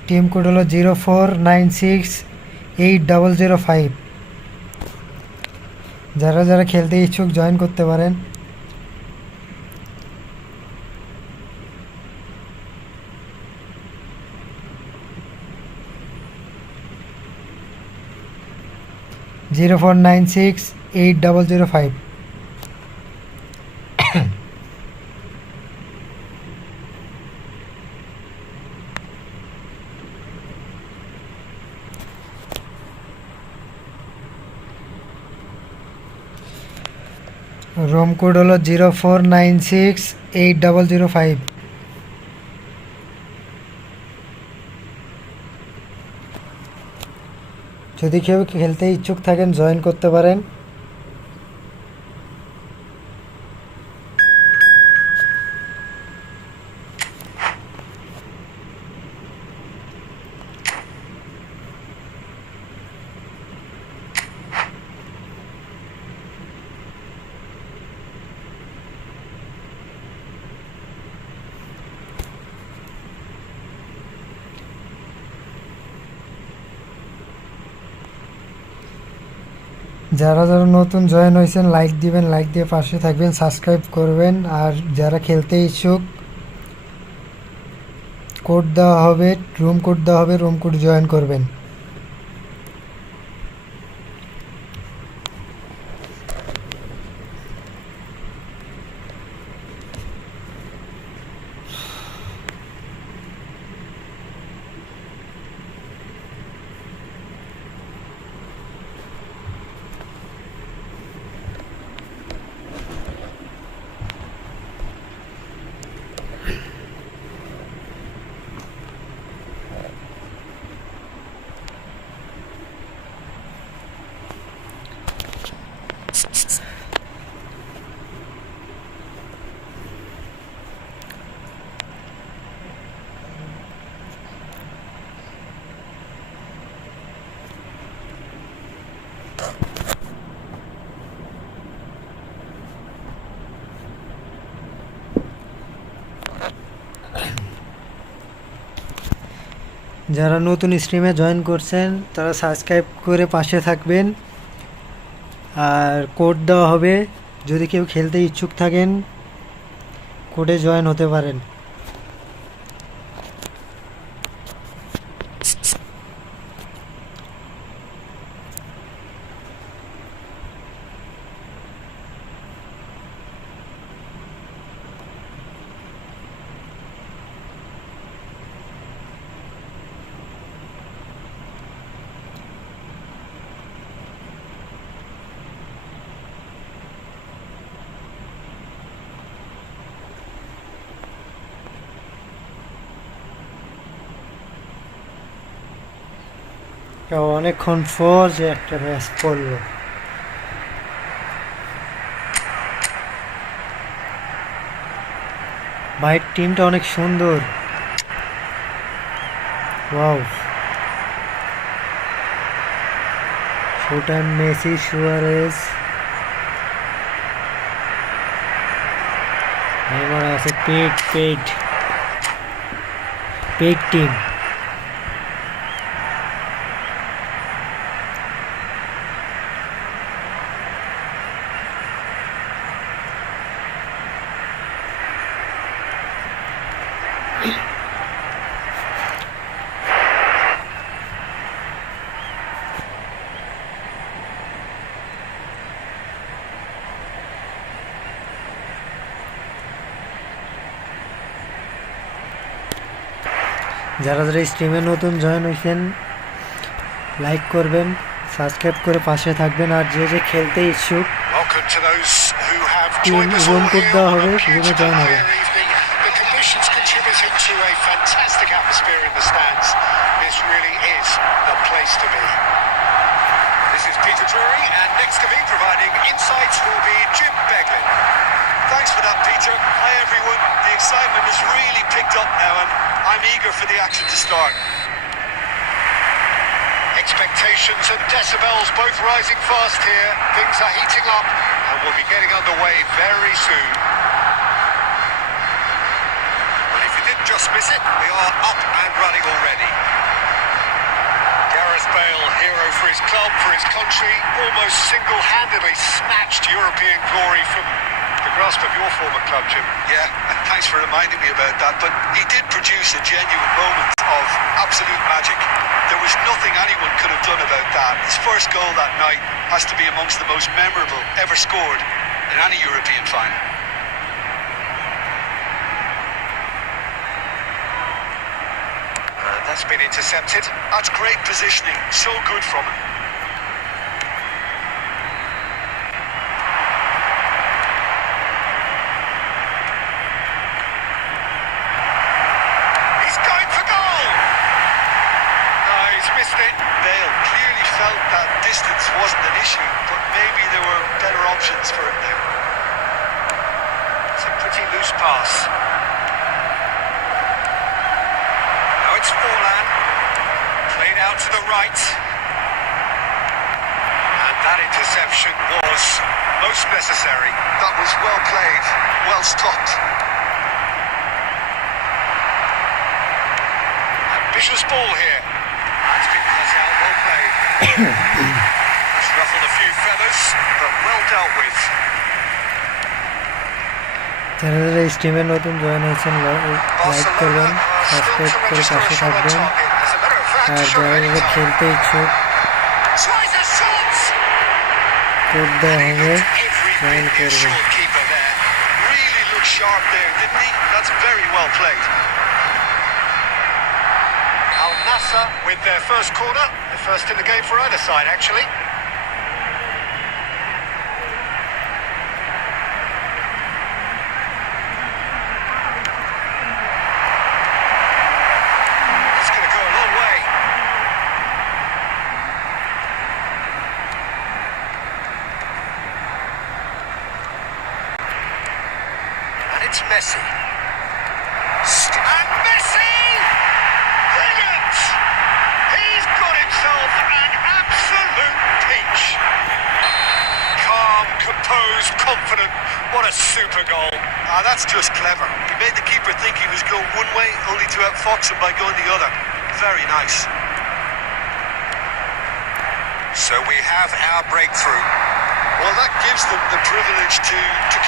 টিম কোড হলো 04968005। যারা যারা খেলতে ইচ্ছুক জয়েন করতে পারেন। 04968005। রুম কোড হলো 04968005। যদি কেউ খেলতে ইচ্ছুক থাকেন জয়েন করতে পারেন। যারা যারা নতুন জয়েন হয়েছেন লাইক দিবেন, লাইক দিয়ে পাশে থাকবেন, সাবস্ক্রাইব করবেন। আর যারা খেলতে ইচ্ছুক কোড দেওয়া হবে, রুম কোড দেওয়া হবে, রুম কোড জয়েন করবেন। যারা নতুন স্ট্রিমে জয়েন করছেন তারা সাবস্ক্রাইব করে পাশে থাকবেন। আর কোড দেওয়া হবে, যদি কেউ খেলতে ইচ্ছুক থাকেন কোডে জয়েন হতে পারেন। অনেকক্ষণ পর যে একটা ম্যাচ পড়লো। ভাই টিমটা অনেক সুন্দর। Wow, showtime, Messi, Suarez, Neymar আছে। Paid team. যারা যারা স্ট্রিমে নতুন জয়েন হয়েছেন লাইক করবেন, সাবস্ক্রাইব করে পাশে থাকবেন, আর যে যে খেলতে ইচ্ছুক Welcome to those who have team joined us room all code here দেওয়া on হবে, a টিমে huge জয়েন day হবে। here evening. The conditions contributing to a fantastic atmosphere in the stands. This really is the place to be. This is Peter Drury, and next to me providing insights will be Jim Beglin. Thanks for that, Peter. Hi, everyone. The excitement has really picked up now, and I'm eager for the action to start. Expectations and decibels both rising fast here. Things are heating up and we'll be getting underway very soon. Well, if you didn't just miss it, we are up and running already. Gareth Bale, hero for his club, for his country, almost single-handedly snatched European glory from the grasp of your former club, Jim. Yeah, and thanks for reminding me about that. But he did produce a genuine moment of absolute magic. There was nothing anyone could have done about that. His first goal that night has to be amongst the most memorable ever scored in any European final. That's been intercepted. That's great positioning. So good from him. He's going for goal! No, he's missed it. Bale clearly felt that distance wasn't an issue, but maybe there were better options for him there. It's a pretty loose pass. Now it's Forlan. Played out to the right. And that interception was most necessary. That was well played, well stopped. Ambitious ball here. That's been cut out, well played. It's ruffled a few feathers, but well dealt with. যারা যারা স্ট্রিমে নতুন join হয়েছেন like করবেন, subscribe করে পাশে থাকবেন, আর যারা যারা খেলতে ইচ্ছুক Tries a shot! কোড দেওয়া হবে, Every জয়েন bit করবেন। short keeper there. Really looked sharp there, didn't he? That's very well played. Al Nassr with their first corner. The first in the game for either side, actually. It's going to go a long way. And it's Messi. And Messi! Brilliant! He's got himself an absolute peach. Calm, composed, confident. What a super goal. That's just clever. He made the keeper think he was going one way, only to outfox him by going the other. Very nice. So we have our breakthrough. Well, that gives them the privilege to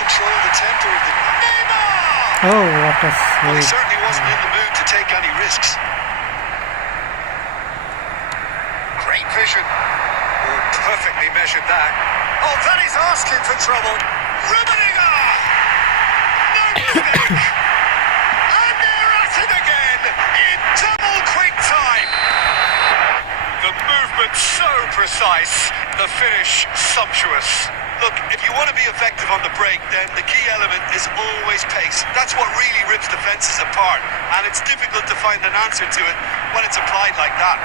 control the tempo of the... Neymar! Oh, what a Well, he save. certainly wasn't in the mood to take any risks. Great vision. Oh, perfectly measured that. Oh, that is asking for trouble. Rummenigge! No mistake! And they're at it again in double quick time. The movement so precise, the finish sumptuous. Look, if you want to be effective on the break, then the key element is always pace. That's what really rips defences apart, and it's difficult to find an answer to it when it's applied like that.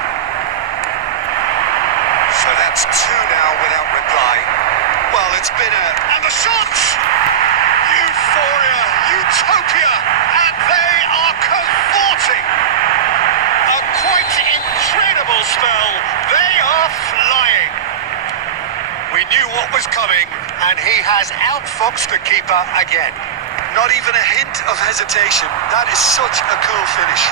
So that's two now without reply. Well, it's been a... And the shots! Euphoria, utopia, and they are cavorting. A quite incredible spell. They are flying. We knew what was coming, and he has outfoxed the keeper again. Not even a hint of hesitation. That is such a cool finish.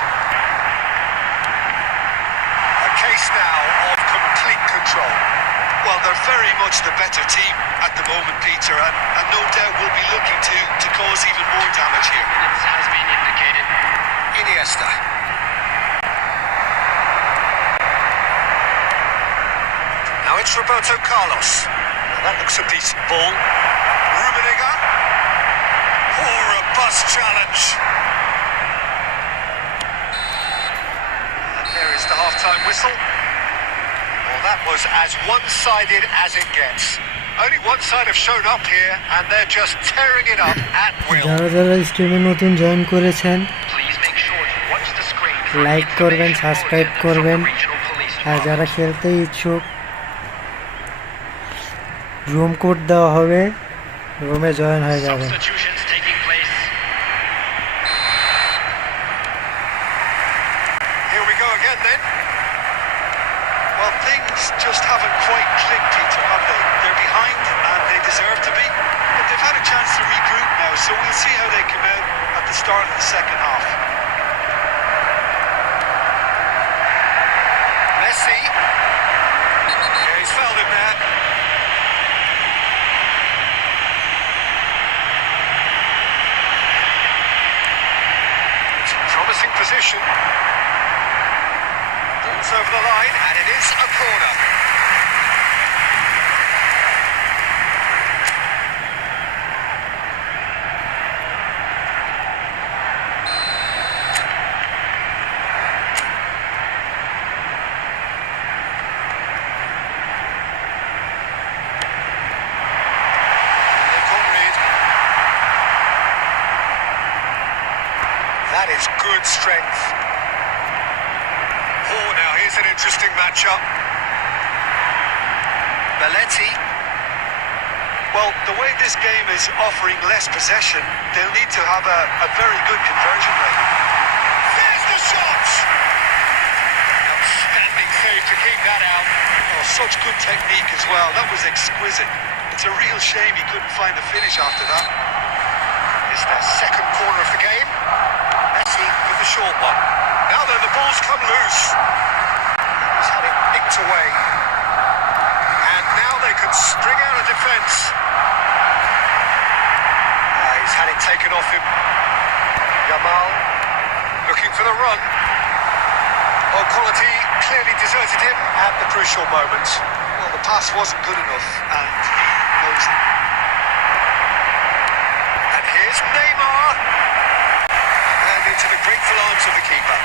A case now of complete control. Well, they're very much the better team at the moment, Peter, and no doubt will be looking to cause even more damage here. Minutes has been indicated. Iniesta. Now it's Roberto Carlos. And that looks a decent ball. Rummenigge. Oh, robust challenge. Here's the half-time whistle. Well, that was as one-sided as it gets. Only one side have shown up here, and they're just tearing it up at will. যারা যারা স্ট্রিমে নতুন join করেছেন Please make sure you watch the screen for like করবেন, information subscribe bulletin করবেন, from the regional police আর department. যারা খেলতে ইচ্ছুক রুম কোড দেওয়া হবে, রুমে জয়েন হয়ে যাবেন। Substitutions taking place. Here we go again then. Well, things just haven't quite clicked, Peter, have they? They're behind and they deserve to be, but they've had a chance to regroup now, so we'll see how they come out at the start of the second half. Messi. Yeah, he's fouled him there. It's a promising position. Ball's over the line, and it is a corner. They've got rid. That is good strength. Oh, now here's an interesting matchup. Belletti. Well, the way this game is offering less possession, they'll need to have a very good conversion rate. There's the shot! Outstanding save to keep that out. Oh, such good technique as well. That was exquisite. It's a real shame he couldn't find a finish after that. It's their second corner of the game. Messi with the short one. Now then, the ball's come loose. He's had it nicked away. And now they can string out a defence. He's had it taken off him. Yamal looking for the run. Well, quality clearly deserted him at the crucial moment. Well, the pass wasn't good enough, and he knows it. And here's Neymar. And into the grateful arms of the keeper.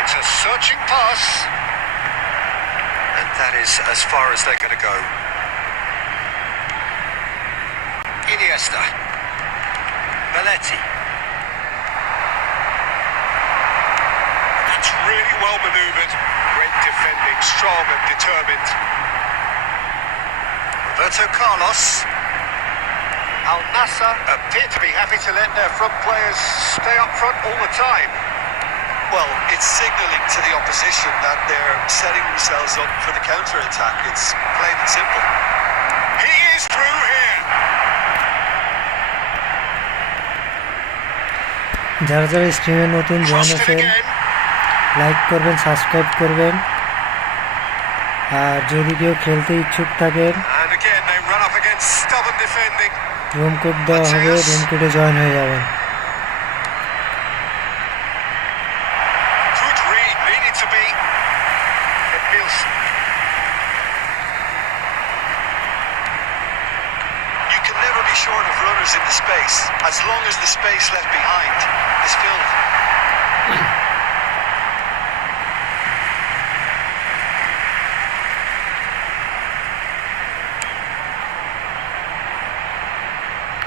It's a searching pass. And that is as far as they're going to go. Iniesta. Belletti. That's really well manoeuvred. Great defending, strong and determined. Roberto Carlos. Al Nassr appear to be happy to let their front players stay up front all the time. Well, it's signalling to the opposition that they're setting themselves up for the counter-attack. It's plain and simple. He is through here. যারা যারা স্ট্রিমে নতুন join Crossed it আছেন again. Like করবেন, subscribe করবেন, আর যদি কেউ খেলতে ইচ্ছুক থাকেন And again, they run up against stubborn defending. Room code দেওয়া হবে, রুম কোডে জয়েন হয়ে যাবেন। Good read, needed to be. Nielsen. You can never be short of runners in the space, as long as the space left behind is filled.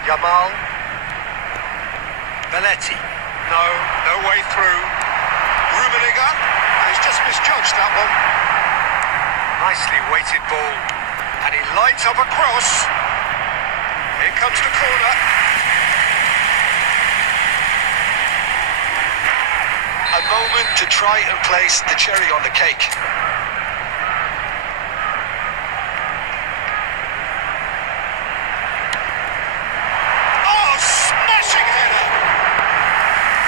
Yamal. Belletti. No way through. Rummenigge. He's just misjudged that one. Nicely weighted ball. And he lights up a cross. Here comes the corner. A moment to try and place the cherry on the cake. Oh, smashing header!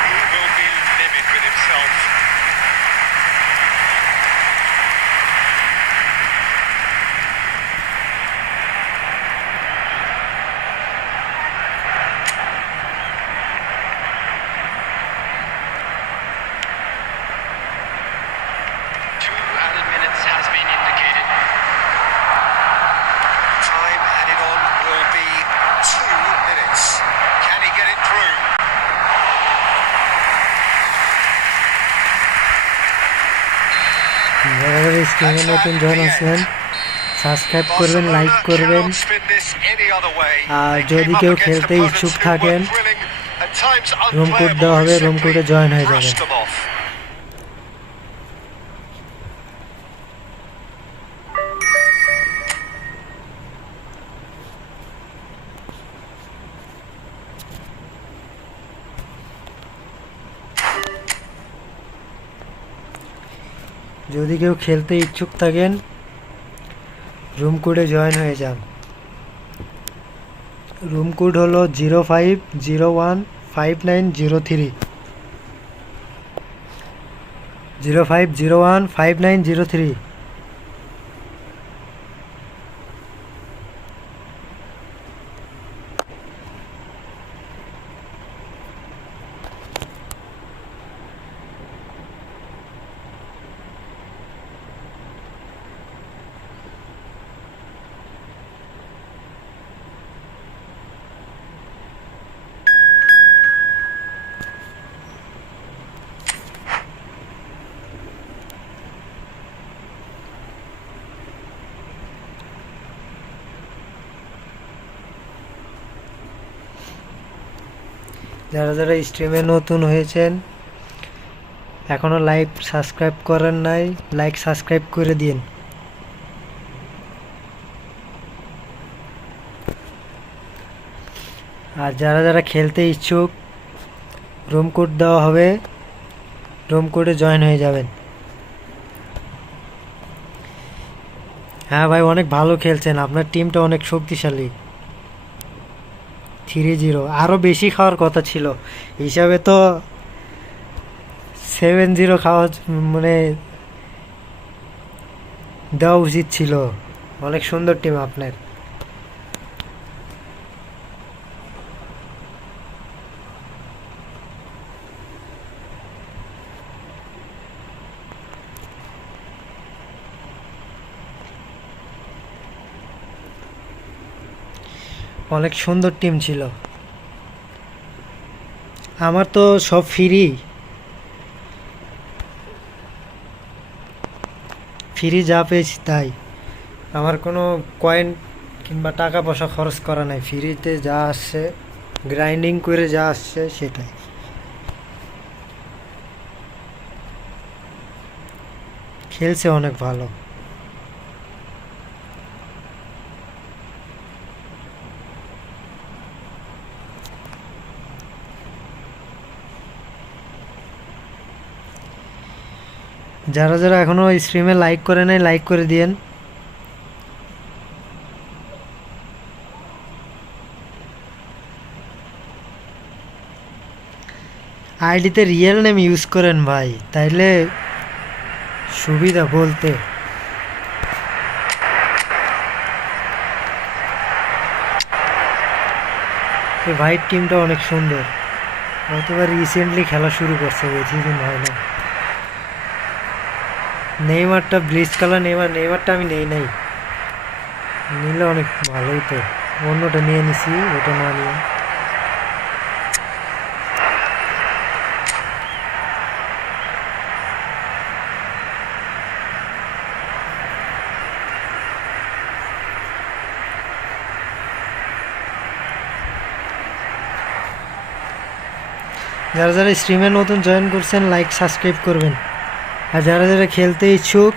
He will be livid with himself. Two added যারা যারা স্ট্রিমে নতুন join আছেন subscribe করবেন, like করবেন। আর যদি কেউ খেলতে ইচ্ছুক থাকেন রুম কোড দেওয়া হবে, রুম কোডে জয়েন হয়ে যাবেন। যদি কেউ খেলতে ইচ্ছুক থাকেন রুম কোডে জয়েন হয়ে যান। রুম কোড হলো 05015903 05015903। যারা যারা স্ট্রিমে নতুন হয়েছেন এখনো লাইক সাবস্ক্রাইব করেন নাই, লাইক সাবস্ক্রাইব করে দিন। আর যারা যারা খেলতে ইচ্ছুক রুম কোড দেওয়া হবে, রুম কোডে জয়েন হয়ে যাবেন। হ্যাঁ ভাই, অনেক ভালো খেলছেন, আপনার টিমটা অনেক শক্তিশালী। 3-0 আরও বেশি খাওয়ার কথা ছিল, হিসাবে তো 7-0 খাওয়া মানে দেওয়া উচিত ছিল। অনেক সুন্দর টিম আপনার। অনেক সুন্দর টিম ছিল। আমার তো সব ফ্রি যা পেয়েছি তাই, আমার কোনো কয়েন কিংবা টাকা পয়সা খরচ করা নাই, ফ্রিতে যা আসছে গ্রাইন্ডিং করে যা আসছে সেটাই। খেলছে অনেক ভালো। যারা যারা এখনো স্ট্রিমে লাইক করে নাই লাইক করে দিয়েন। আইডিতে রিয়েল নেম ইউজ করেন ভাই, তাইলে সুবিধা বলতে। এই ভাইট টিমটা অনেক সুন্দর, হয়তোবা রিসেন্টলি খেলা শুরু করছে, বেশি দিন হয় না। নেইমারটা ব্লিচ কালার নেইমারটা আমি নেই নাই, নিলে অনেক ভালোই তো। অন্যটা নিয়ে নিছি, ওটা না নিয়ে। যারা যারা স্ট্রিমে নতুন জয়েন করছেন লাইক সাবস্ক্রাইব করবেন। আর যারা যারা খেলতে ইচ্ছুক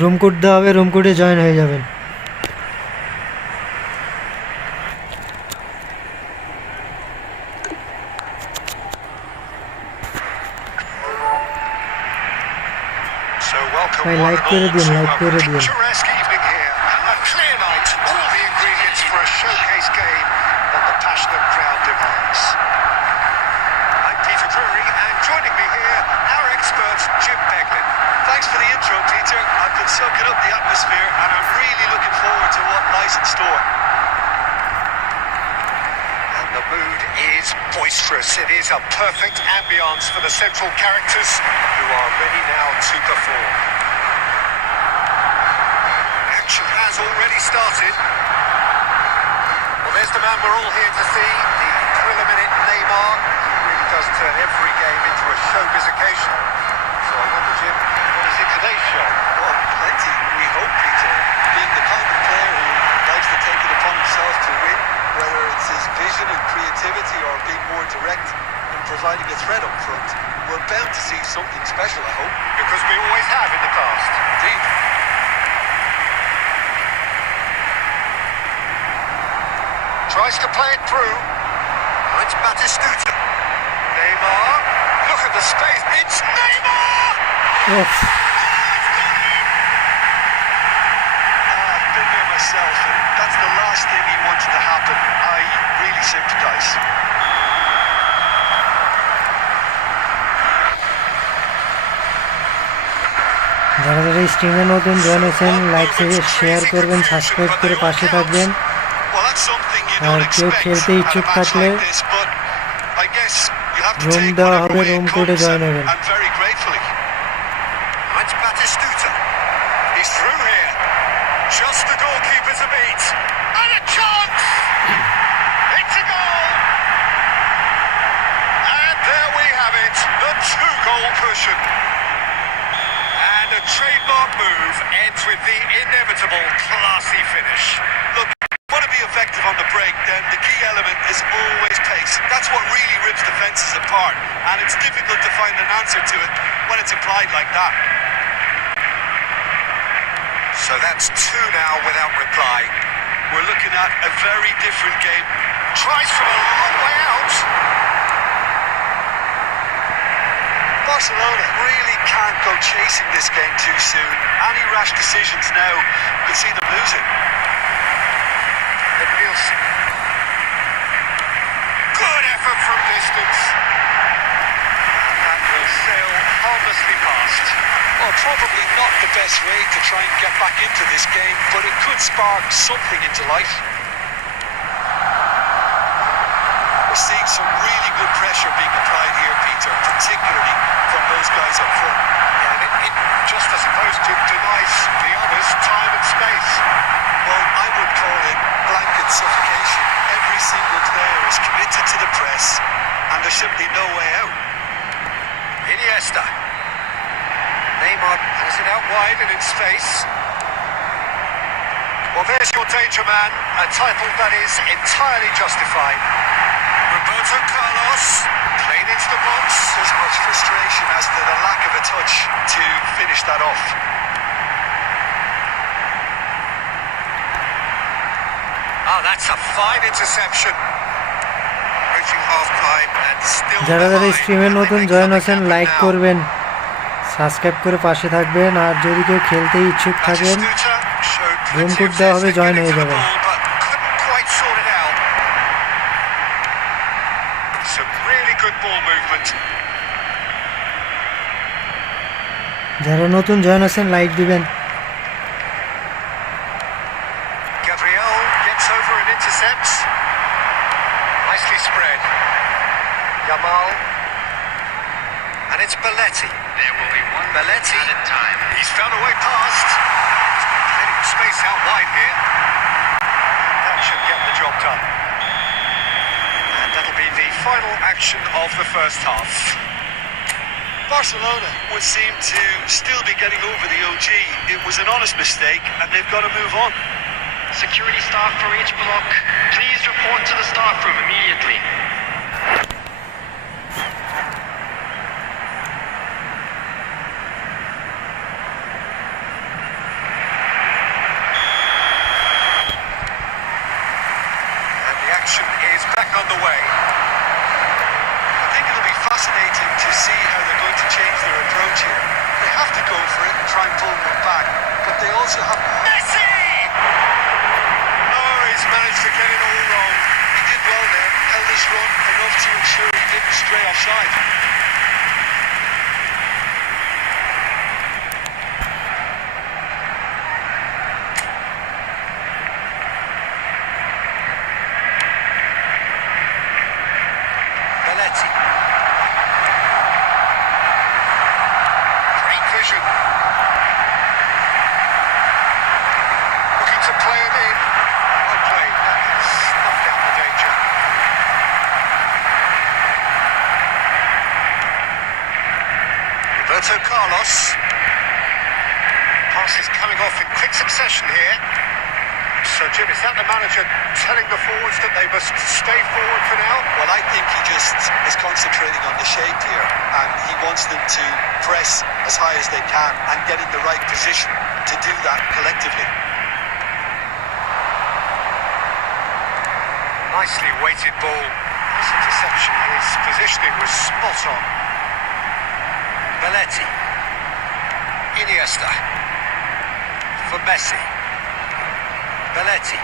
রুম কোড দেওয়া হবে, রুম কোডে জয়েন হয়ে যাবেন। ভাই লাইক করে দিন, লাইক করে দিন। Thanks for the intro, Peter. I've been soaking up the atmosphere and I'm really looking forward to what lies in store. And the mood is boisterous. It is a perfect ambience for the central characters who are ready now to perform. Action has already started. Well, there's the man we're all here to see, the thriller-minute Neymar. He really does turn every game into a showbiz occasion. So I wonder, Jim, what is it today's show? more direct and providing a threat up front. We're bound to see something special, I hope. Because we always have in the past. Indeed. Tries to play it through. Oh, it's Batistuta. Neymar. Look at the space. It's Neymar! Of. I've been there myself, and that's the last thing he wanted to happen. I really sympathise. যারা যারা স্ট্রিমে নতুন join হয়েছেন like থেকে share করবেন, subscribe করে পাশে থাকবেন। Well, that's something you R don't কেউ expect খেলতে at a ইচ্ছুক match থাকলে like this, but I guess you have to room take দেওয়া whatever হবে, way রুম it কোডে comes, জয়েন হবেন। and very gratefully. It's Batistuta. He's through here. Just the goalkeeper to beat. And a chance! It's a goal! And there we have it, the two-goal cushion. And a trademark move ends with the inevitable classy finish. Look, if you want to be effective on the break, then the key element is always pace. That's what really rips defences apart, and it's difficult to find an answer to it when it's applied like that. So that's two now without reply. We're looking at a very different game. Tries from a long way out. Barcelona really can't go chasing this game too soon. Any rash decisions now could see them lose it. And Nielsen. Good effort from distance. And that will sail harmlessly past. Well, probably not the best way to try and get back into this game, but it could spark something into life. We're seeing some really good pressure being applied here, Peter, particularly from those guys up front. And it just, I suppose, denies the others time and space. Well, I would call it blanket suffocation. Every single player is committed to the press, and there's simply no way out. Iniesta. Neymar has it out wide and in space. Well, there's your danger man, a title that is entirely justified. Roberto Carlos, played into the box. As much frustration as to the lack of a touch to finish that off. Oh, that's a fine interception. Reaching half-time and still যারা যারা behind, স্ট্রিমে and they নতুন make join something হয়েছেন happen like now. করবেন, subscribe করে পাশে থাকবেন। আর যদি কেউ খেলতে ইচ্ছুক থাকেন Batistuta showed room plenty code of দেওয়া হবে, zest in জয়েন getting হয়ে to the যাবেন। ball, but couldn't quite sort it out. Some really good ball movement. যারা নতুন জয়েন হয়েছেন লাইক দিবেন। Gabriel gets over and intercepts. Nicely spread. Yamal. And it's Belletti. There will be one Belletti. added time. He's found a way past. Plenty of space out wide here. That should get the job done. And that'll be the final action of the first half. Barcelona would seem to still be getting over the OG. It was an honest mistake, and they've got to move on. Security staff for each block, please report to the staff room immediately. And the action is back underway. I think it'll be fascinating to see how they're going to change their approach here. They have to go for it and try and pull one back, but they also have... Messi! Oh, he's managed to get it all wrong. He did well there, held his run enough to ensure he didn't stray offside. Belletti. Great vision. Looking to play it in. Well played. That has snuffed out the danger. Roberto Carlos. Passes coming off in quick succession here. So, Jim, is that the manager telling the forwards that they must stay forward for now? Well, I think he just is concentrating on the shape here, and he wants them to press as high as they can and get in the right position to do that collectively. Nicely weighted ball. This interception, his positioning was spot on. Belletti. Iniesta. For Messi. Belletti.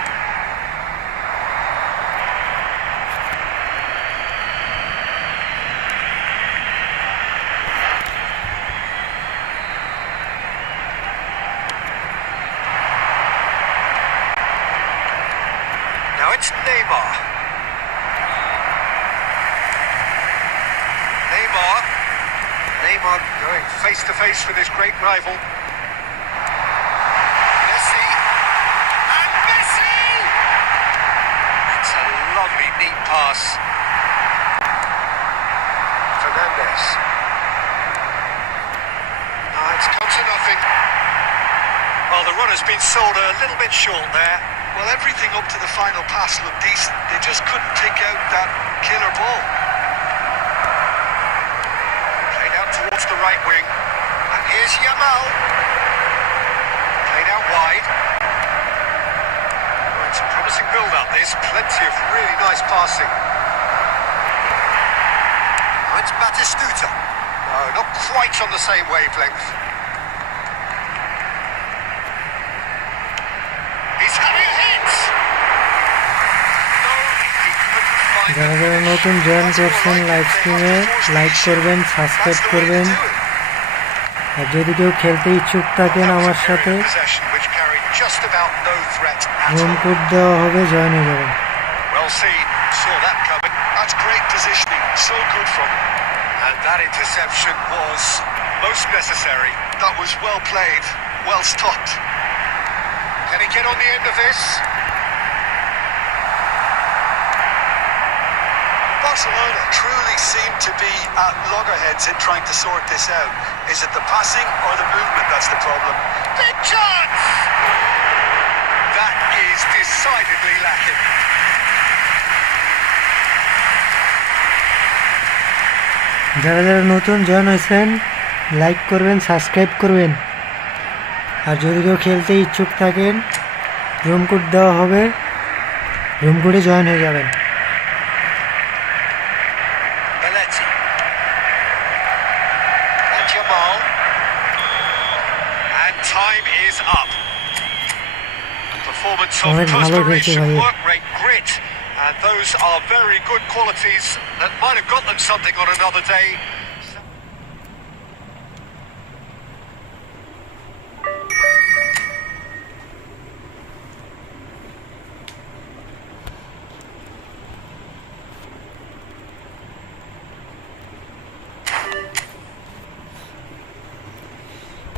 Now it's Neymar. Neymar going face to face with his great rival. Messi. And Messi! It's a lovely, neat pass. Fernandes. It's come to nothing. Well, the runner's been sold a little bit short there. Well, everything up to the final pass looked decent. They just couldn't pick out that killer ball. Played out towards the right wing. And here's Yamal. Played out wide. Oh, it's a promising build-up, this. Plenty of really nice passing. Oh, it's Batistuta. No, not quite on the same wavelength. He's having a hit! No, he couldn't find যারা যারা নতুন join করছেন live স্ট্রিমে like করবেন, subscribe করবেন। আর যদি কেউ খেলতে ইচ্ছুক থাকেন আমার সাথে, রুম কোড দেওয়া হবে, জয়েন হয়ে যাবেন। Well seen, saw that coming. That's great positioning, so good from him. And that interception was most necessary. That was well played, well stopped. Can he get on the end of this? Barcelona truly seem to be at loggerheads in trying to sort this out. Is it the passing or the movement that's the problem? Big chance! That is decidedly lacking. যারা যারা নতুন join হয়েছেন like করবেন, subscribe করবেন। আর যদি কেউ খেলতে ইচ্ছুক থাকেন রুম কোড দেওয়া হবে, রুম কোডে জয়েন হয়ে যাবেন। Belletti. And Jamal. And time is up. Performance of অনেক ভালো খেলছে perspiration, ভাই। work rate, grit. And those are very good qualities that might have got them something on another day.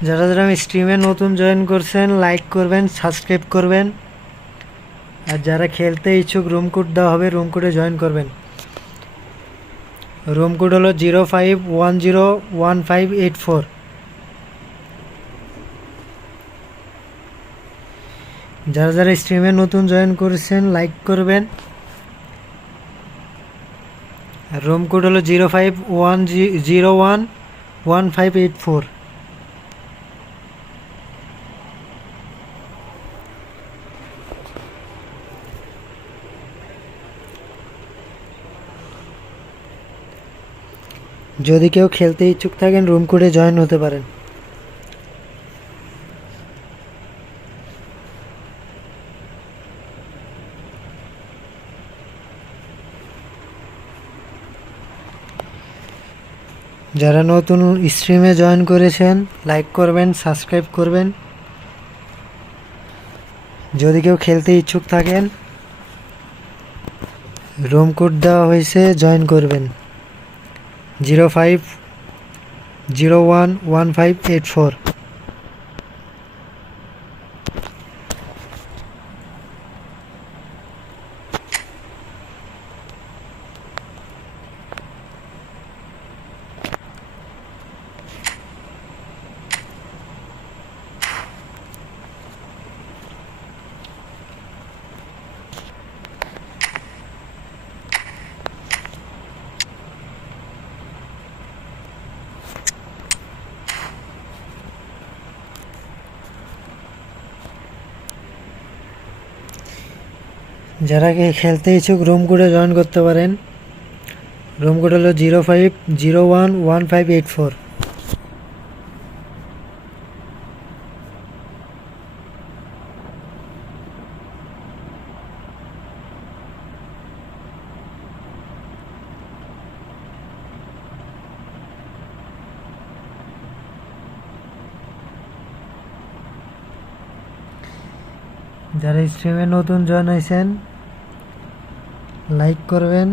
যারা যারা আমি স্ট্রিমে নতুন জয়েন করছেন লাইক করবেন, সাবস্ক্রাইব করবেন। আর যারা খেলতে ইচ্ছুক রুম কোড দেওয়া হবে, রুম কোডে জয়েন করবেন। রুম কোড হলো 05101584। যারা যারা স্ট্রিমে নতুন জয়েন করেছেন লাইক করবেন। আর রুম কোড হলো 05101584। যদি কেউ খেলতে ইচ্ছুক থাকেন রুম কোডে জয়েন হতে পারেন। যারা নতুন স্ট্রিমে জয়েন করেছেন লাইক করবেন, সাবস্ক্রাইব করবেন। যদি কেউ খেলতে ইচ্ছুক থাকেন রুম কোড দেওয়া হয়েছে, জয়েন করবেন 05011584। যারা খেলতে ইচ্ছুক রুম কোডে জয়েন করতে পারেন। রুম কোড হলো 05011584। যারা স্ট্রিমে নতুন জয়েন হয়েছেন লাইক করবেন,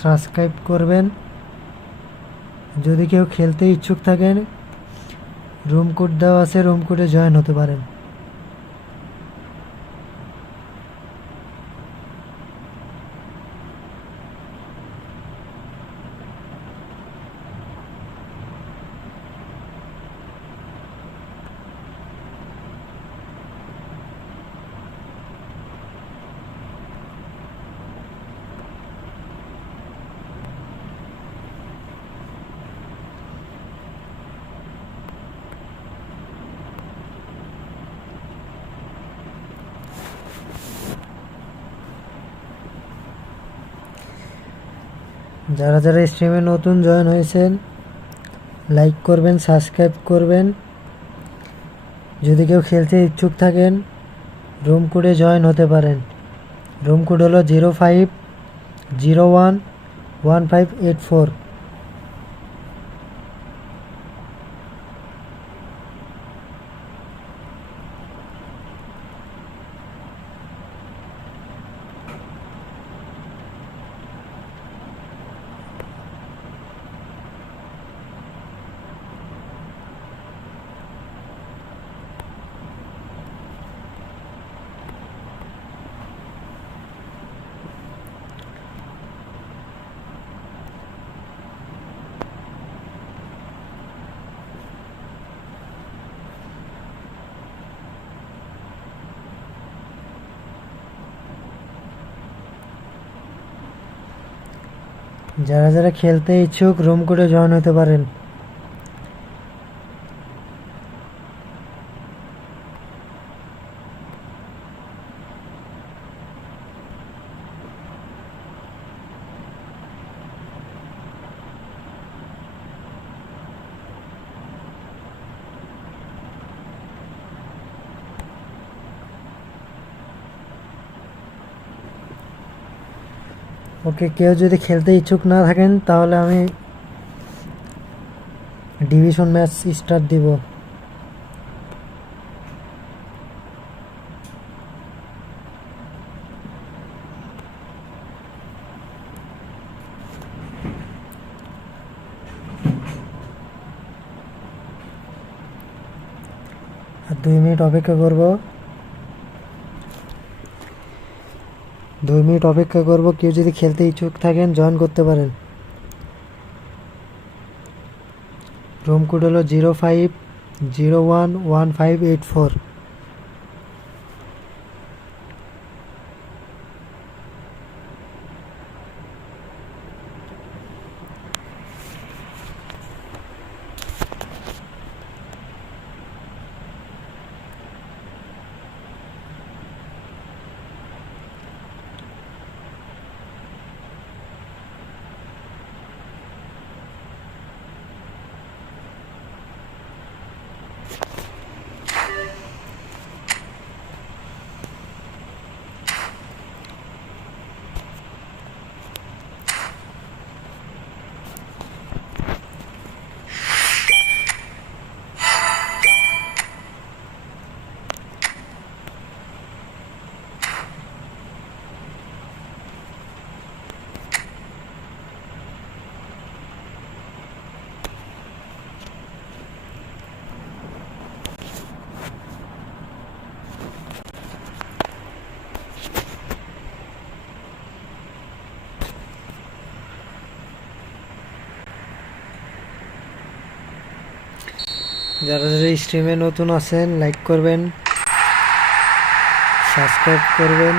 সাবস্ক্রাইব করবেন। যদি কেউ খেলতে ইচ্ছুক থাকেন রুম কোড দেওয়া আছে, রুম কোডে জয়েন হতে পারেন। যারা যারা স্ট্রিমে নতুন জয়েন হয়েছেন লাইক করবেন, সাবস্ক্রাইব করবেন। যদি কেউ খেলতে ইচ্ছুক থাকেন রুম কোডে জয়েন হতে পারেন। রুম কোড হলো 05011584। যারা যারা খেলতে ইচ্ছুক রুম কোডে জয়েন হতে পারেন। ওকে, কেউ যদি খেলতে ইচ্ছুক না থাকেন তাহলে আমি ডিভিশন ম্যাচ স্টার্ট দিব। আর 2 মিনিট অপেক্ষা করব। 2 মিনিট অপেক্ষা করব। কেউ যদি খেলতে ইচ্ছুক থাকেন জয়েন করতে পারেন। রুম কোড হলো 05011584। যারা যারা স্ট্রিমে নতুন আছেন লাইক করবেন, সাবস্ক্রাইব করবেন।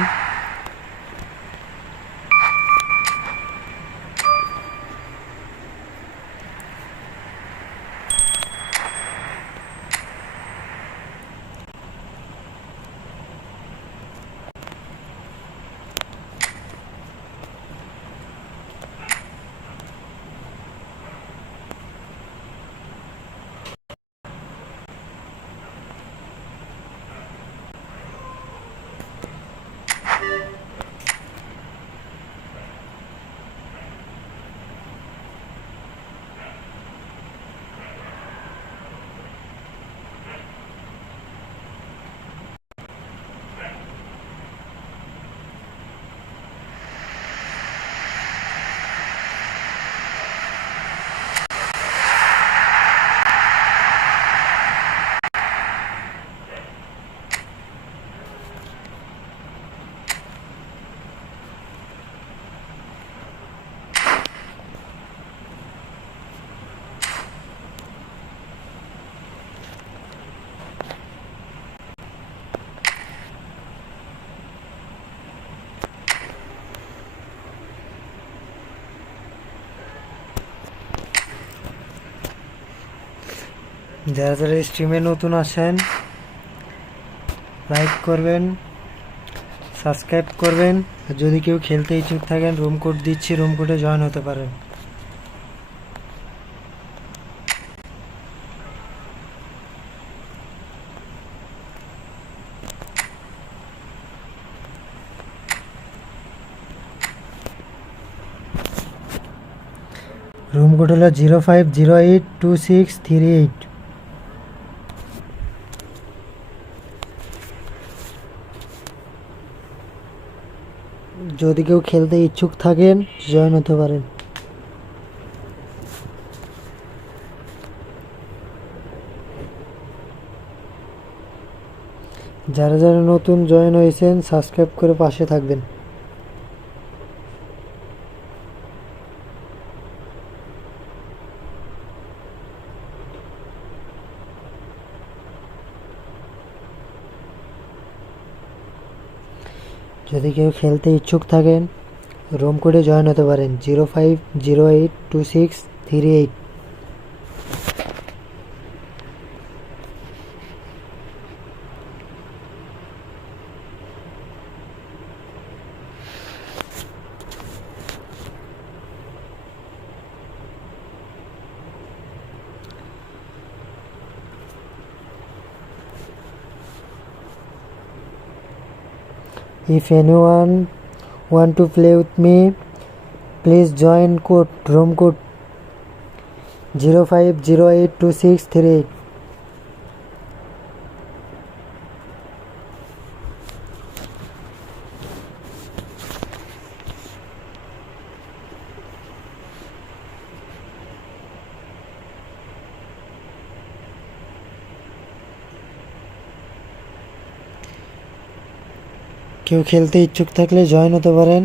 যারা যারা স্ট্রিমে নতুন আসেন লাইক করবেন, সাবস্ক্রাইব করবেন। আর যদি কেউ খেলতে ইচ্ছুক থাকেন রুম কোড দিচ্ছি, রুম কোডে জয়েন হতে পারেন। রুম কোড হলো 05082638। যদি কেউ খেলতে ইচ্ছুক থাকেন জয়েন হতে পারেন। যারা যারা নতুন জয়েন হয়েছেন সাবস্ক্রাইব করে পাশে থাকবেন। যদি কেউ খেলতে ইচ্ছুক থাকেন রুম কোডে জয়েন হতে পারেন 05082638। If anyone want to play with me, please join code room code 05082638। কেউ খেলতে ইচ্ছুক থাকলে জয়েন হতে পারেন।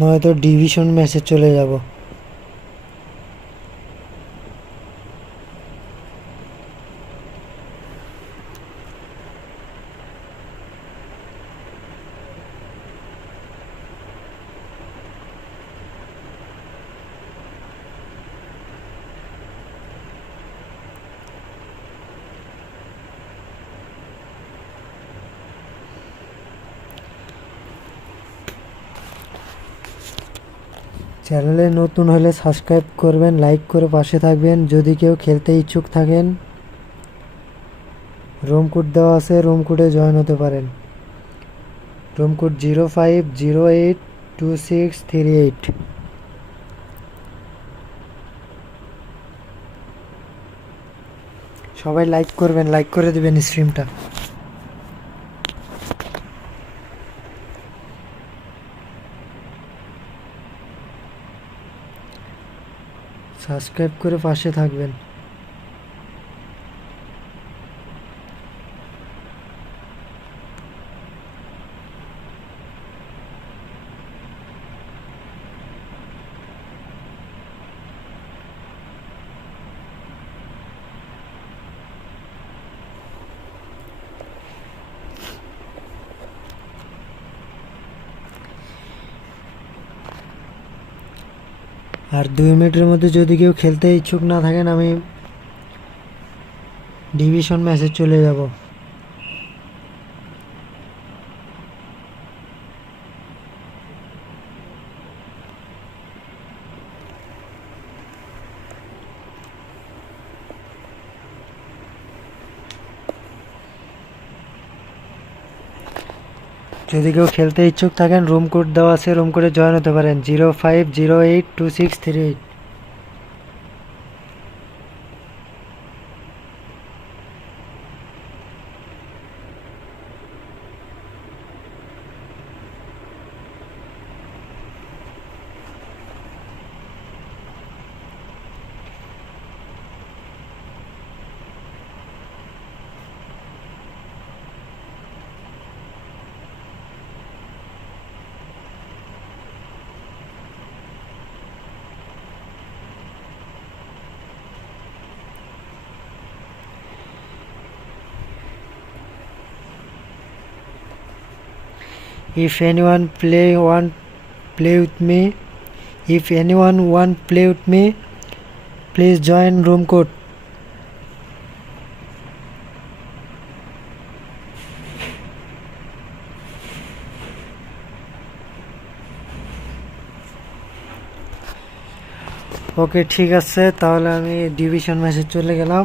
নয়তো ডিভিশন ম্যাচে চলে যাব। চ্যানেলে নতুন হলে সাবস্ক্রাইব করবেন, লাইক করে পাশে থাকবেন। যদি কেউ খেলতে ইচ্ছুক থাকেন রুম কোড দেওয়া আছে, রুম কোডে জয়েন হতে পারেন। Room code 05082638। সবাই লাইক করবেন, লাইক করে দিবেন স্ট্রিমটা। সাবস্ক্রাইব করে পাশে থাকবেন। আর 2 মিনিটের মধ্যে যদি কেউ খেলতে ইচ্ছুক না থাকেন আমি ডিভিশন ম্যাচে চলে যাব। যদি কেউ খেলতে ইচ্ছুক থাকেন রুম কোড দেওয়া আছে, রুম কোডে জয়েন হতে পারেন 05082638। If anyone want play with me. If anyone want play with me, please join room code. ওকে ঠিক আছে, তাহলে আমি ডিভিশন ম্যাচে চলে গেলাম।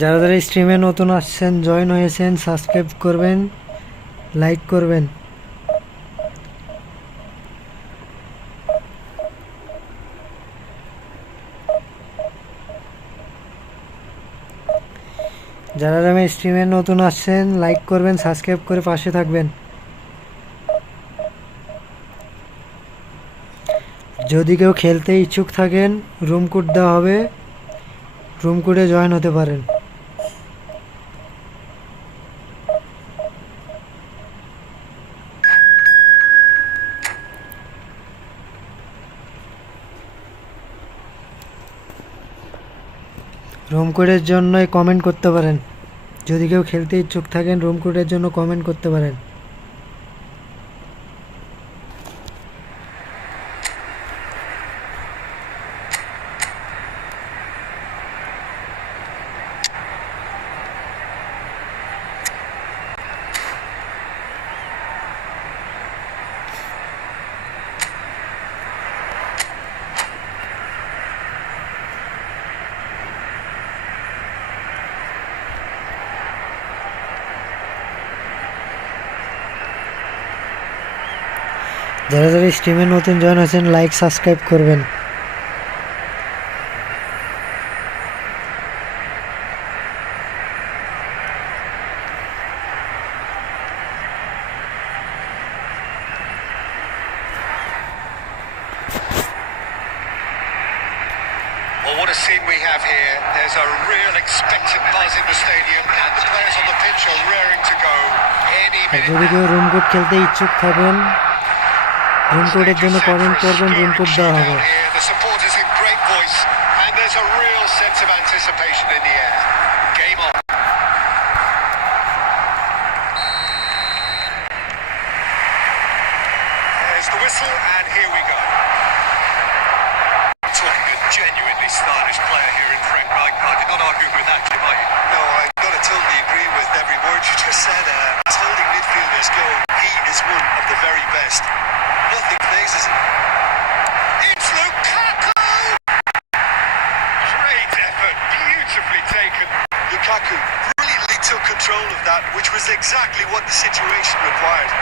যারা যারা স্ট্রিমে নতুন আসছেন, জয়েন হয়েছেন, সাবস্ক্রাইব করবেন, লাইক করবেন। যারা যারা স্ট্রিমে নতুন আসছেন, লাইক করবেন, সাবস্ক্রাইব করে পাশে থাকবেন। যদি কেউ খেলতে ইচ্ছুক থাকেন, রুম কোড দেওয়া হবে, রুম কোডে জয়েন হতে পারেন। রুম কোডের জন্য কমেন্ট করতে পারেন। যদি কেউ খেলতে ইচ্ছুক থাকেন, রুম কোডের জন্য কমেন্ট করতে পারেন। যারা যারা স্ট্রিমে নতুন জয়েন হয়েছেন, লাইক সাবস্ক্রাইব করবেন। Well, what a scene we have here. There's a real expectant buzz in the stadium and the players on the pitch are raring to go any আর minute. যদি কেউ রুম কোড খেলতে ইচ্ছুক থাকেন, room কোডের জন্য comment করবেন, room code দেওয়া হবে। The supporters in great voice and there's a real sense of anticipation in the air. Game on. There's the whistle and here we go. Talking a genuinely stylish player here in Frank Rijkaard. You're not arguing with that, Jim, are you? No, I've got to totally agree with every word you just said. As holding midfielders go, he is one of the very best. Nothing phases him. It's Lukaku! Great effort, beautifully taken. Lukaku brilliantly took control of that, which was exactly what the situation required.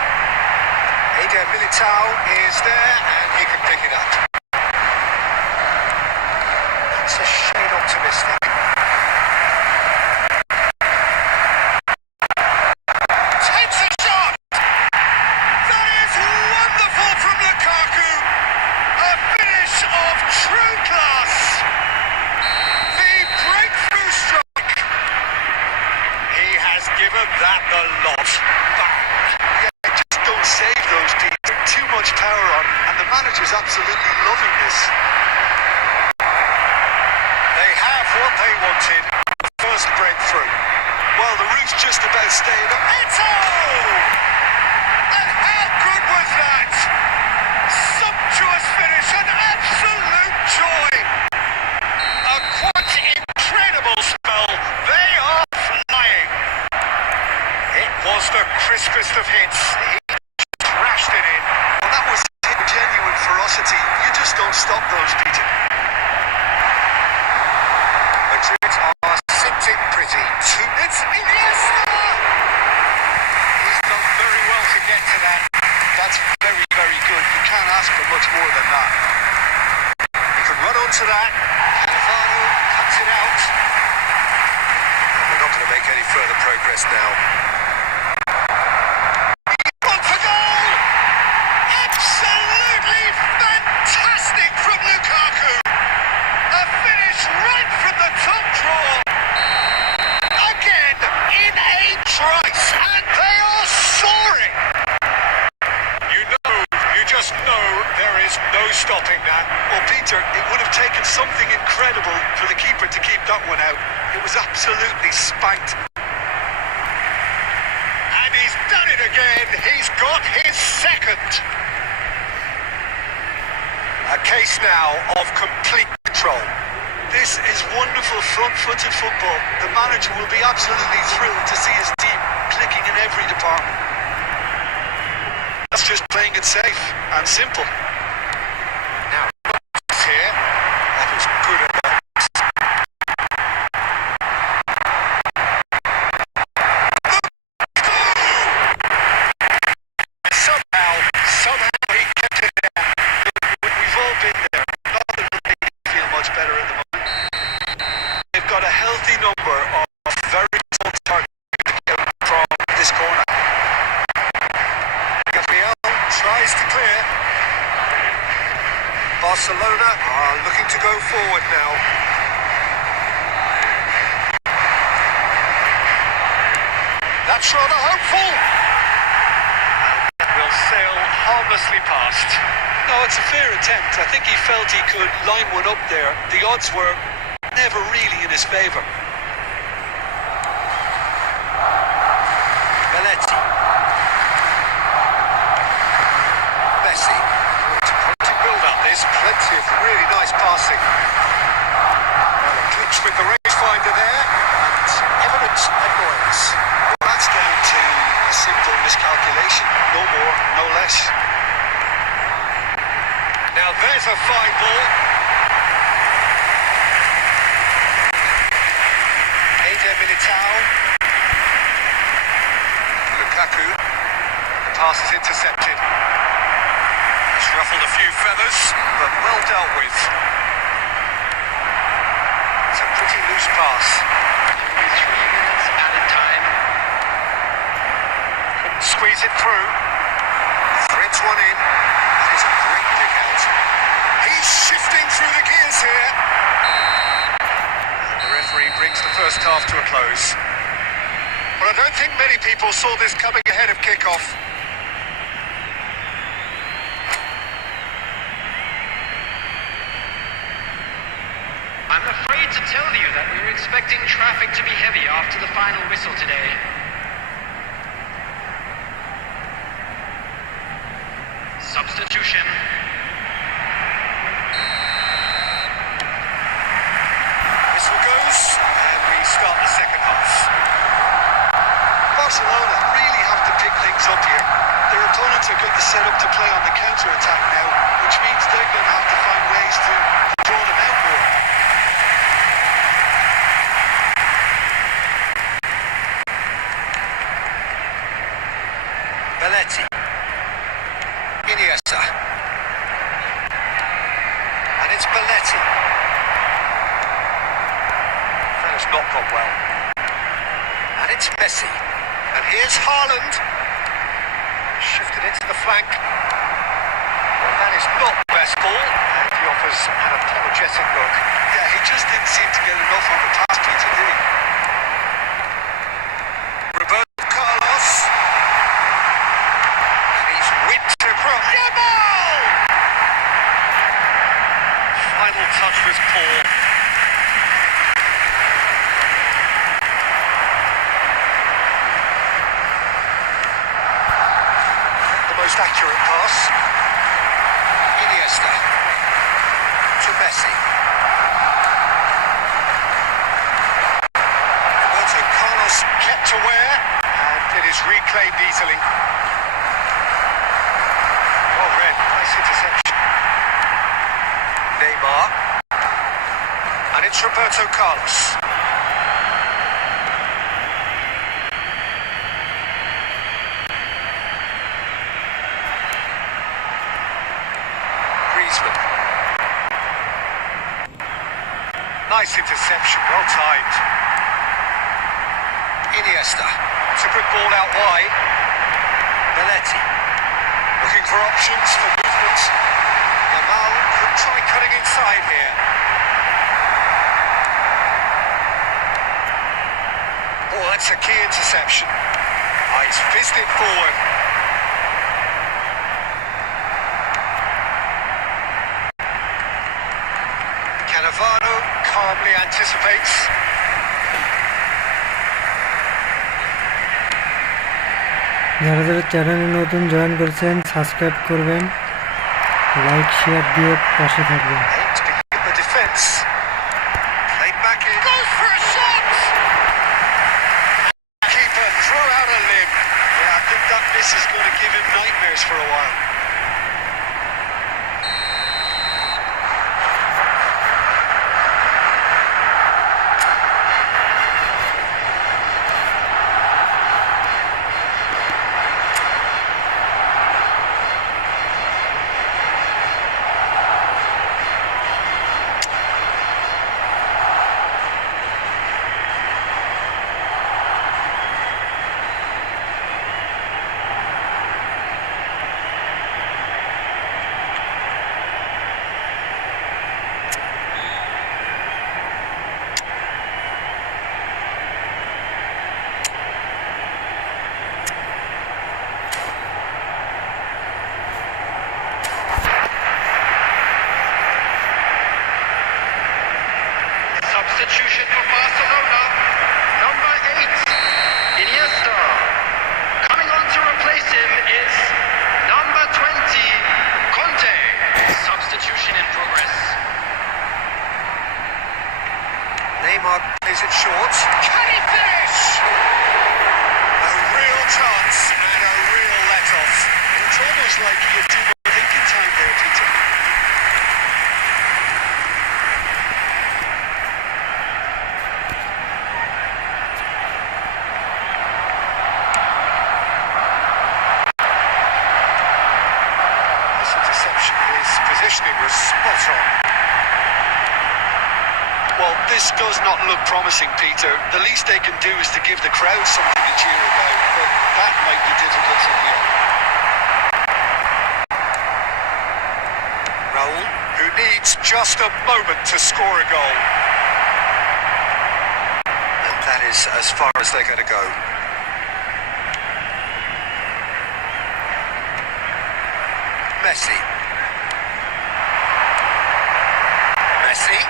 Eder Militao is there and he can pick it up. That's a shade optimistic. Takes a shot! That is wonderful from Lukaku! A finish of true class! The breakthrough strike! He has given that the lot. Bang! Yeah, just don't save those Peter. Too much power on, and the manager's absolutely loving this. They have what they wanted. The first breakthrough. Well, the roof's just about staying up. Ito! And how good was that? Sumptuous finish, an absolute joy. A quite incredible spell. They are flying. It was the crispest of hits. He crashed it in. Well, that was genuine ferocity. You just don't stop those, Peter. Madrid are sitting pretty. It's Iniesta! He's done very well to get to that. That's very, very good. You can't ask for much more than that. He can run onto that. Alvaro cuts it out. We're not going to make any further progress now. On for goal! Absolutely fantastic from Lukaku. A finish right that one out. It was absolutely spanked. And he's done it again. He's got his second. A case now of complete control. This is wonderful front-footed football. The manager will be absolutely thrilled to see his team clicking in every department. That's just playing it safe and simple. Now, here. That was good enough. Somehow he kept it there. We've all been there. Not that it made me feel much better at the moment. They've got a healthy number of very tall targets from this corner. Gabriel tries to clear. Barcelona are looking to go forward now. That's rather hopeful. And will sail harmlessly past. No, it's a fair attempt. I think he felt he could line one up there. The odds were never really in his favour. Belletti. Messi. It's a promising build-up this. Plenty of really nice passing. Well, a clinch with the rangefinder there. And evident annoyance. Well, that's down to a simple miscalculation. No more, no less. Now there's a fine ball. Eder Militao. Lukaku. The pass is intercepted. He's ruffled a few feathers, but well dealt with. It's a pretty loose pass. 3 minutes added time. Couldn't squeeze it through. Threads one in. That is a great dig out. He's shifting through the gears here. And the referee brings the first half to a close. Well, I don't think many people saw this coming ahead of kick-off. I'm afraid to tell you that we were expecting traffic to be heavy after the final whistle today. Substitution. Whistle goes, and we start the second half. Barcelona really have to pick things up here. Their opponents are going to set up to play on the counter-attack now, which means they're going to have to find ways to draw them out more. Belletti. Iniesta. And it's Belletti. That has not gone well. And it's Messi. And here's Haaland. Shifted into the flank. Well, that is not the best ball. And he offers an apologetic look. Yeah, he just didn't seem to get enough on the pass play today. Roberto Carlos. And he's whipped across. Yamal! Final touch was poor. The most accurate pass. Iniesta. To Messi. Roberto Carlos kept aware, and it is reclaimed easily. Well read, nice interception. Neymar. And it's Roberto Carlos. Griezmann. Nice interception, well timed. Iniesta. It's a good ball out wide. Belletti. Looking for options for movement. Yamal could try cutting inside here. Oh, that's a key interception. Oh, he's fizzed it forward. Cannavaro calmly anticipates. যারা যারা চ্যানেলে নতুন join করছেন subscribe করবেন, like share দিয়ে পাশে থাকবেন। Aimed to begin the defence. Played back in. Goes for a shot! Keeper threw out a limb. Yeah, I think that miss is going to give him nightmares for a while. Substitution for Barcelona. Number 8, Iniesta. Coming on to replace him is number 20, Conte. Substitution in progress. Neymar plays it short. Can he finish? A real chance and a real let-off. It's almost like he had too much thinking time there, Peter. This interception, his positioning was spot on. Well, this does not look promising, Peter. The least they can do is to give the crowd something to cheer about, but that might be difficult from here. Raul, who needs just a moment to score a goal. And that is as far as they're going to go. Messi. Messi.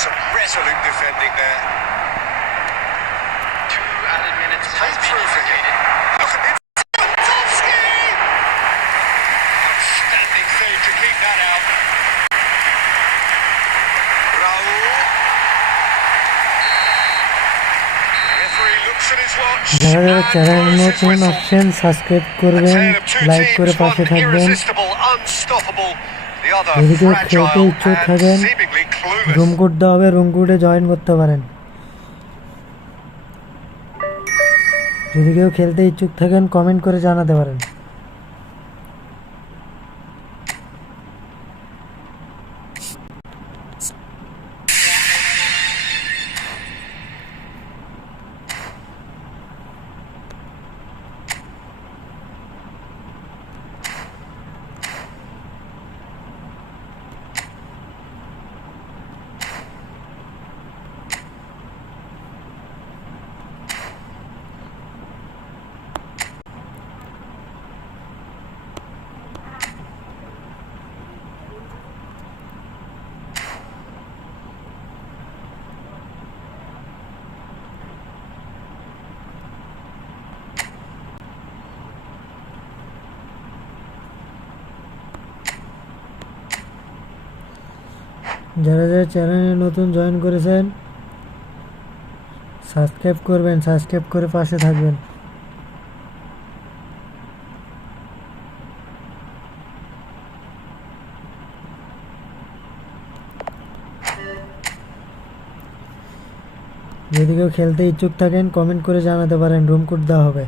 Some resolute defending there. 2 added minutes has Played been through for him. indicated. Look at him. Lewandowski! Outstanding save to keep that out. Raul. Referee looks at his watch. যারা যারা and চ্যানেলে blows his নতুন whistle. আসছেন subscribe A করবেন, tale of two like করে teams, পাশে one থাকবেন। irresistible, unstoppable, the other যদি কেউ খেলতে fragile ইচ্ছুক and থাকেন, seemingly রুম clueless. কোড দেওয়া হবে, রুম কোডে জয়েন করতে পারেন। যদি কেউ খেলতে ইচ্ছুক থাকেন কমেন্ট করে জানাতে পারেন। যারা যারা চ্যানেলে নতুন জয়েন করেছেন সাবস্ক্রাইব করবেন, সাবস্ক্রাইব করে পাশে থাকবেন। যদি কেউ খেলতে ইচ্ছুক থাকেন কমেন্ট করে জানাতে পারেন, রুম কোড দেওয়া হবে।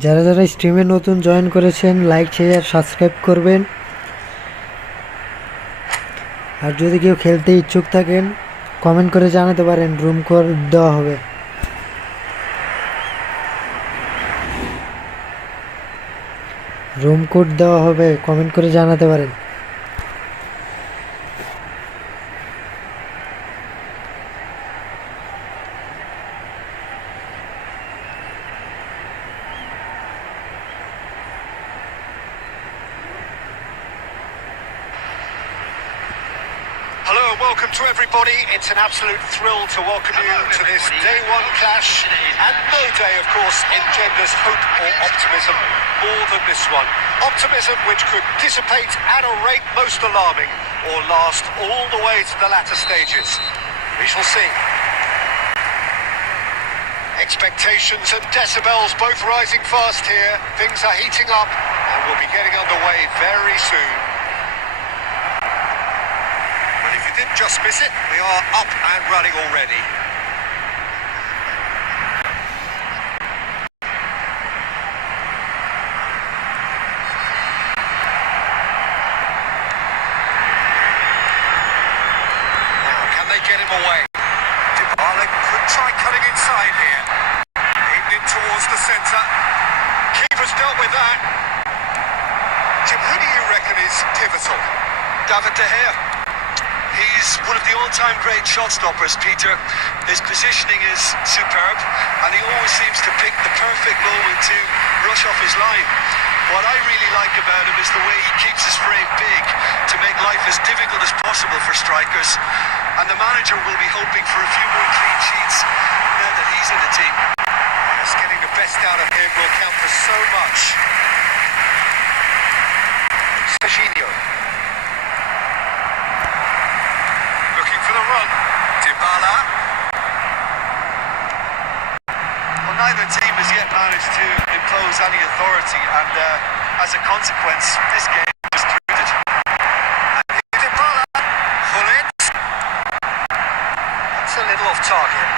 যারা যারা স্ট্রিমে নতুন জয়েন করেছেন লাইক শেয়ার সাবস্ক্রাইব করবেন। আর যদি কেউ খেলতে ইচ্ছুক থাকেন কমেন্ট করে জানাতে পারেন, রুম কোড দেওয়া হবে। কমেন্ট করে জানাতে পারেন। Hello and welcome to everybody. It's an absolute thrill to welcome you to this day one clash. And no day, of course, engenders hope or optimism more than this one. Optimism which could dissipate at a rate most alarming or last all the way to the latter stages. We shall see. Expectations and decibels both rising fast here. Things are heating up and we'll be getting underway very soon. But if you didn't just miss it, we are up and running already. Now, can they get him away? Dybala could try cutting inside here. Aimed in towards the centre. Keeper's dealt with that. Jim, who do you reckon is pivotal? David De Gea. He's one of the all-time great shot stoppers, Peter. His positioning is superb, and he always seems to pick the perfect moment to rush off his line. What I really like about him is the way he keeps his frame big to make life as difficult as possible for strikers. And the manager will be hoping for a few more clean sheets now that he's in the team. Yes, getting the best out of him will count for so much. Serginho. Looking for the run. Dybala. Well, neither team has yet managed to impose any authority, and as a consequence, this game is treated. Dybala. Pull it. That's a little off target.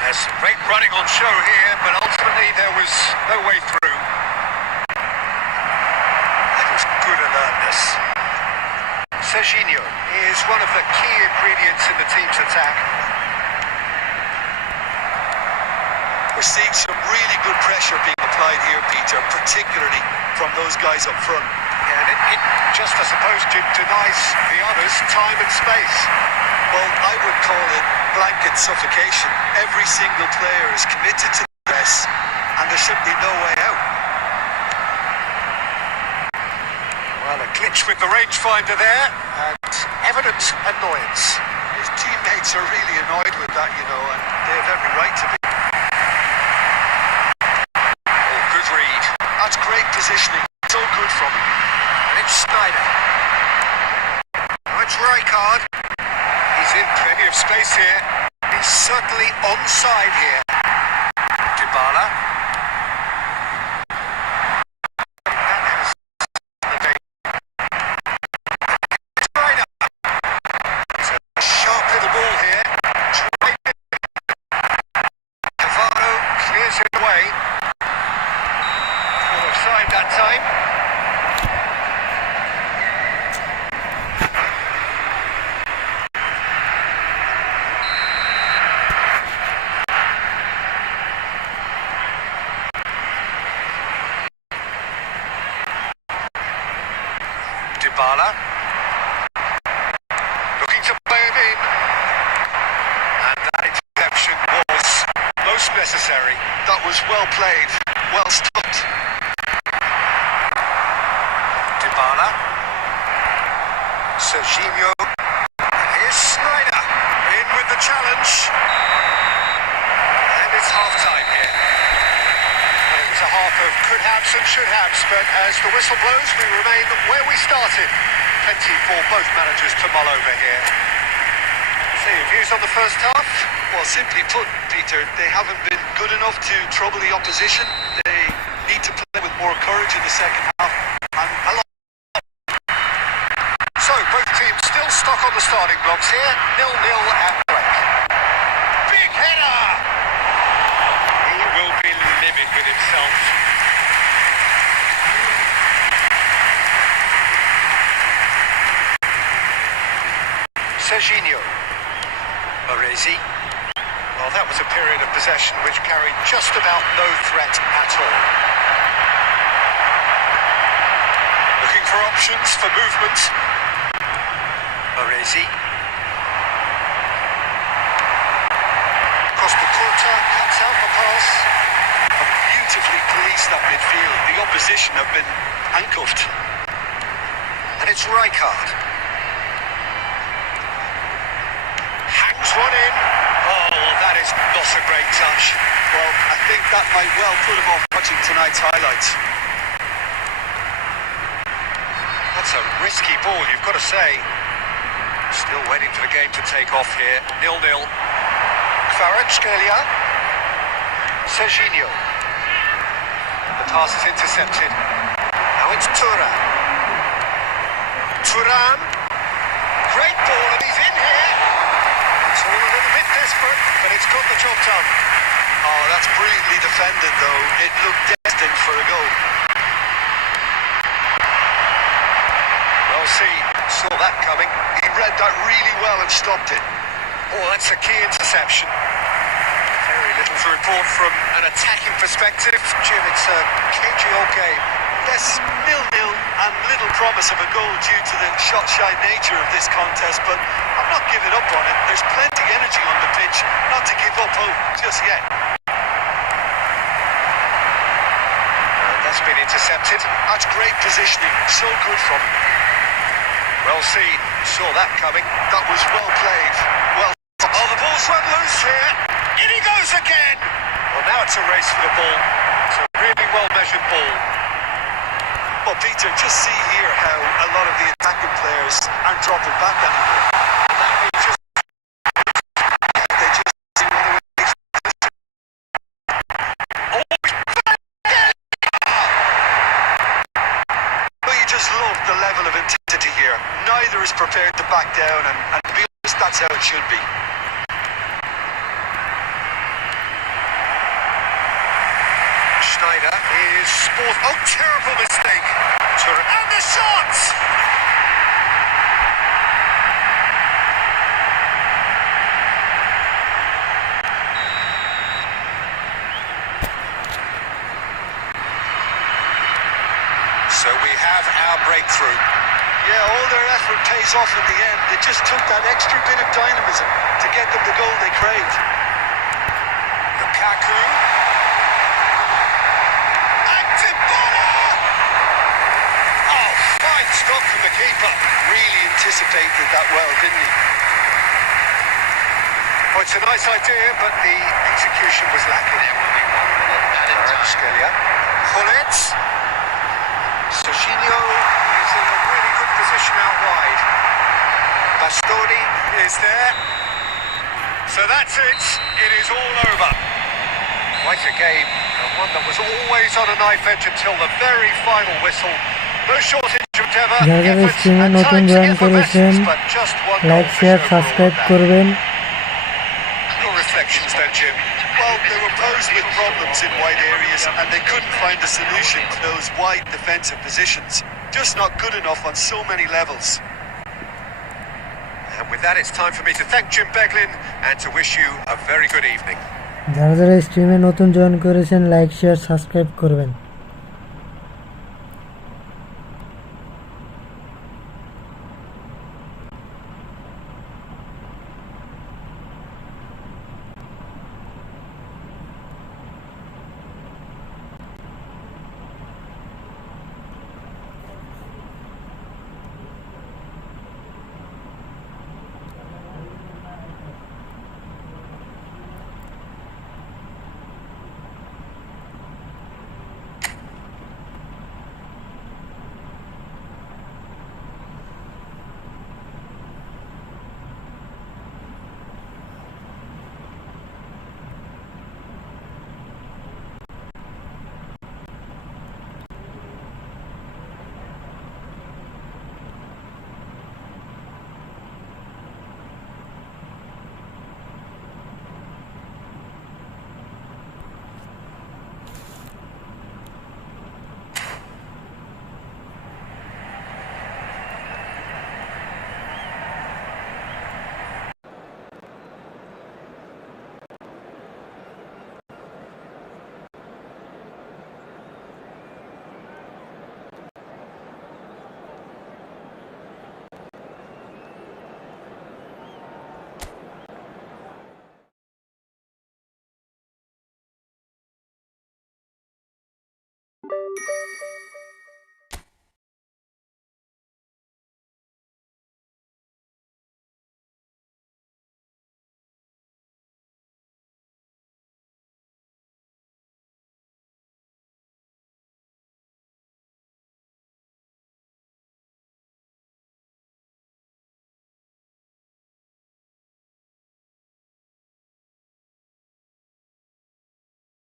There's some great running on show here, but ultimately there was no way through. That was good alertness. Serginho is one of the key ingredients in the team's attack. We're seeing some really good pressure being applied here, Peter, particularly from those guys up front. Yeah, and it just, I suppose, denies the others time and space. Well, I would call it blanket suffocation. Every single player is committed to the press, and there's simply no way out. Well, a glitch with the rangefinder there, and evident annoyance. His teammates are really annoyed with that, you know, and they have every right to be. Oh, good read. That's great positioning. So good from him. And it's Snyder. Now it's Rijkaard. He's in plenty of space here. He's certainly onside here. Dybala. That has the day. Snyder. It's a sharp little ball here. Cavano clears it away. Full offside that time. Dybala. Looking to play him in. And that interception was most necessary. That was well played, well stopped. Dybala. Serginho. Here's Snyder. In with the challenge. And it's half-time here. Well, it was a half of could-haves and should-haves, but as the whistle blows, we remain where we started. Plenty for both managers to mull over here. So your views on the first half? Well, simply put, Peter, they haven't been good enough to trouble the opposition. They need to play with more courage in the second half. And a lot. So both teams still stuck on the starting blocks here. 0-0 at break. Big header! He delighted with himself. Serginho. Baresi. Well, that was a period of possession which carried just about no threat at all. Looking for options for movement. Baresi. Costa Curta cuts out the pass. Beautifully policed that midfield. The opposition have been handcuffed. And it's Rijkaard. Hangs one in. Oh, well, that is not a great touch. Well, I think that might well put him off watching tonight's highlights. That's a risky ball, you've got to say. Still waiting for the game to take off here. 0-0. Kvaratskhelia. Serginho. The pass is intercepted. Now it's Thuram. Thuram. Great ball, and he's in here. It's all a little bit desperate, but it's got the job done. Oh, that's brilliantly defended, though. It looked destined for a goal. Well seen. Saw that coming. He read that really well and stopped it. Oh, that's a key interception. Very little to report from an attacking perspective. Jim, it's a cagey old game. Yes, 0-0 and little promise of a goal due to the shot-shy nature of this contest, but I'm not giving up on it. There's plenty energy on the pitch, not to give up hope just yet. That's been intercepted. That's great positioning, so good from him. Well seen. Saw that coming. That was well played. Well. Oh, the ball's run loose here. In he goes again. Well, now it's a race for the ball. It's a really well-measured ball. Well, Peter, just see here how a lot of the attacking players aren't dropping back anymore. That means just They just run away. Well, you just love the level of intensity here. Neither is prepared to back down, and to be honest, that's how it should be. Schneider is sport. Oh, terrible mistake. And the shot! So we have our breakthrough. Yeah, all their effort pays off in the end. It just took that extra bit of dynamism to get them the goal they craved. Lukaku. Oh, fine stop from the keeper. Really anticipated that well, didn't he? Well, it's a nice idea, but the execution was lacking. There will be 1 minute added time. Scalia. Hullet. Serginho is in a really good position out wide. Bastoni is there. So that's it. It is all over. Quite a game, and one that was always on a knife edge until the very final whistle. No shortage of endeavour, যারা যারা efforts, স্ট্রিমে and নতুন time to join get the করেছেন message, but just one like goal share to show for all subscribe of that. করবেন Your reflections then, Jim. Well, they were posed with problems in wide areas and they couldn't find a solution to those wide defensive positions. Just not good enough on so many levels. And with that, it's time for me to thank Jim Beglin and to wish you a very good evening. যারা যারা স্ট্রিমে নতুন join করেছেন like share subscribe করবেন।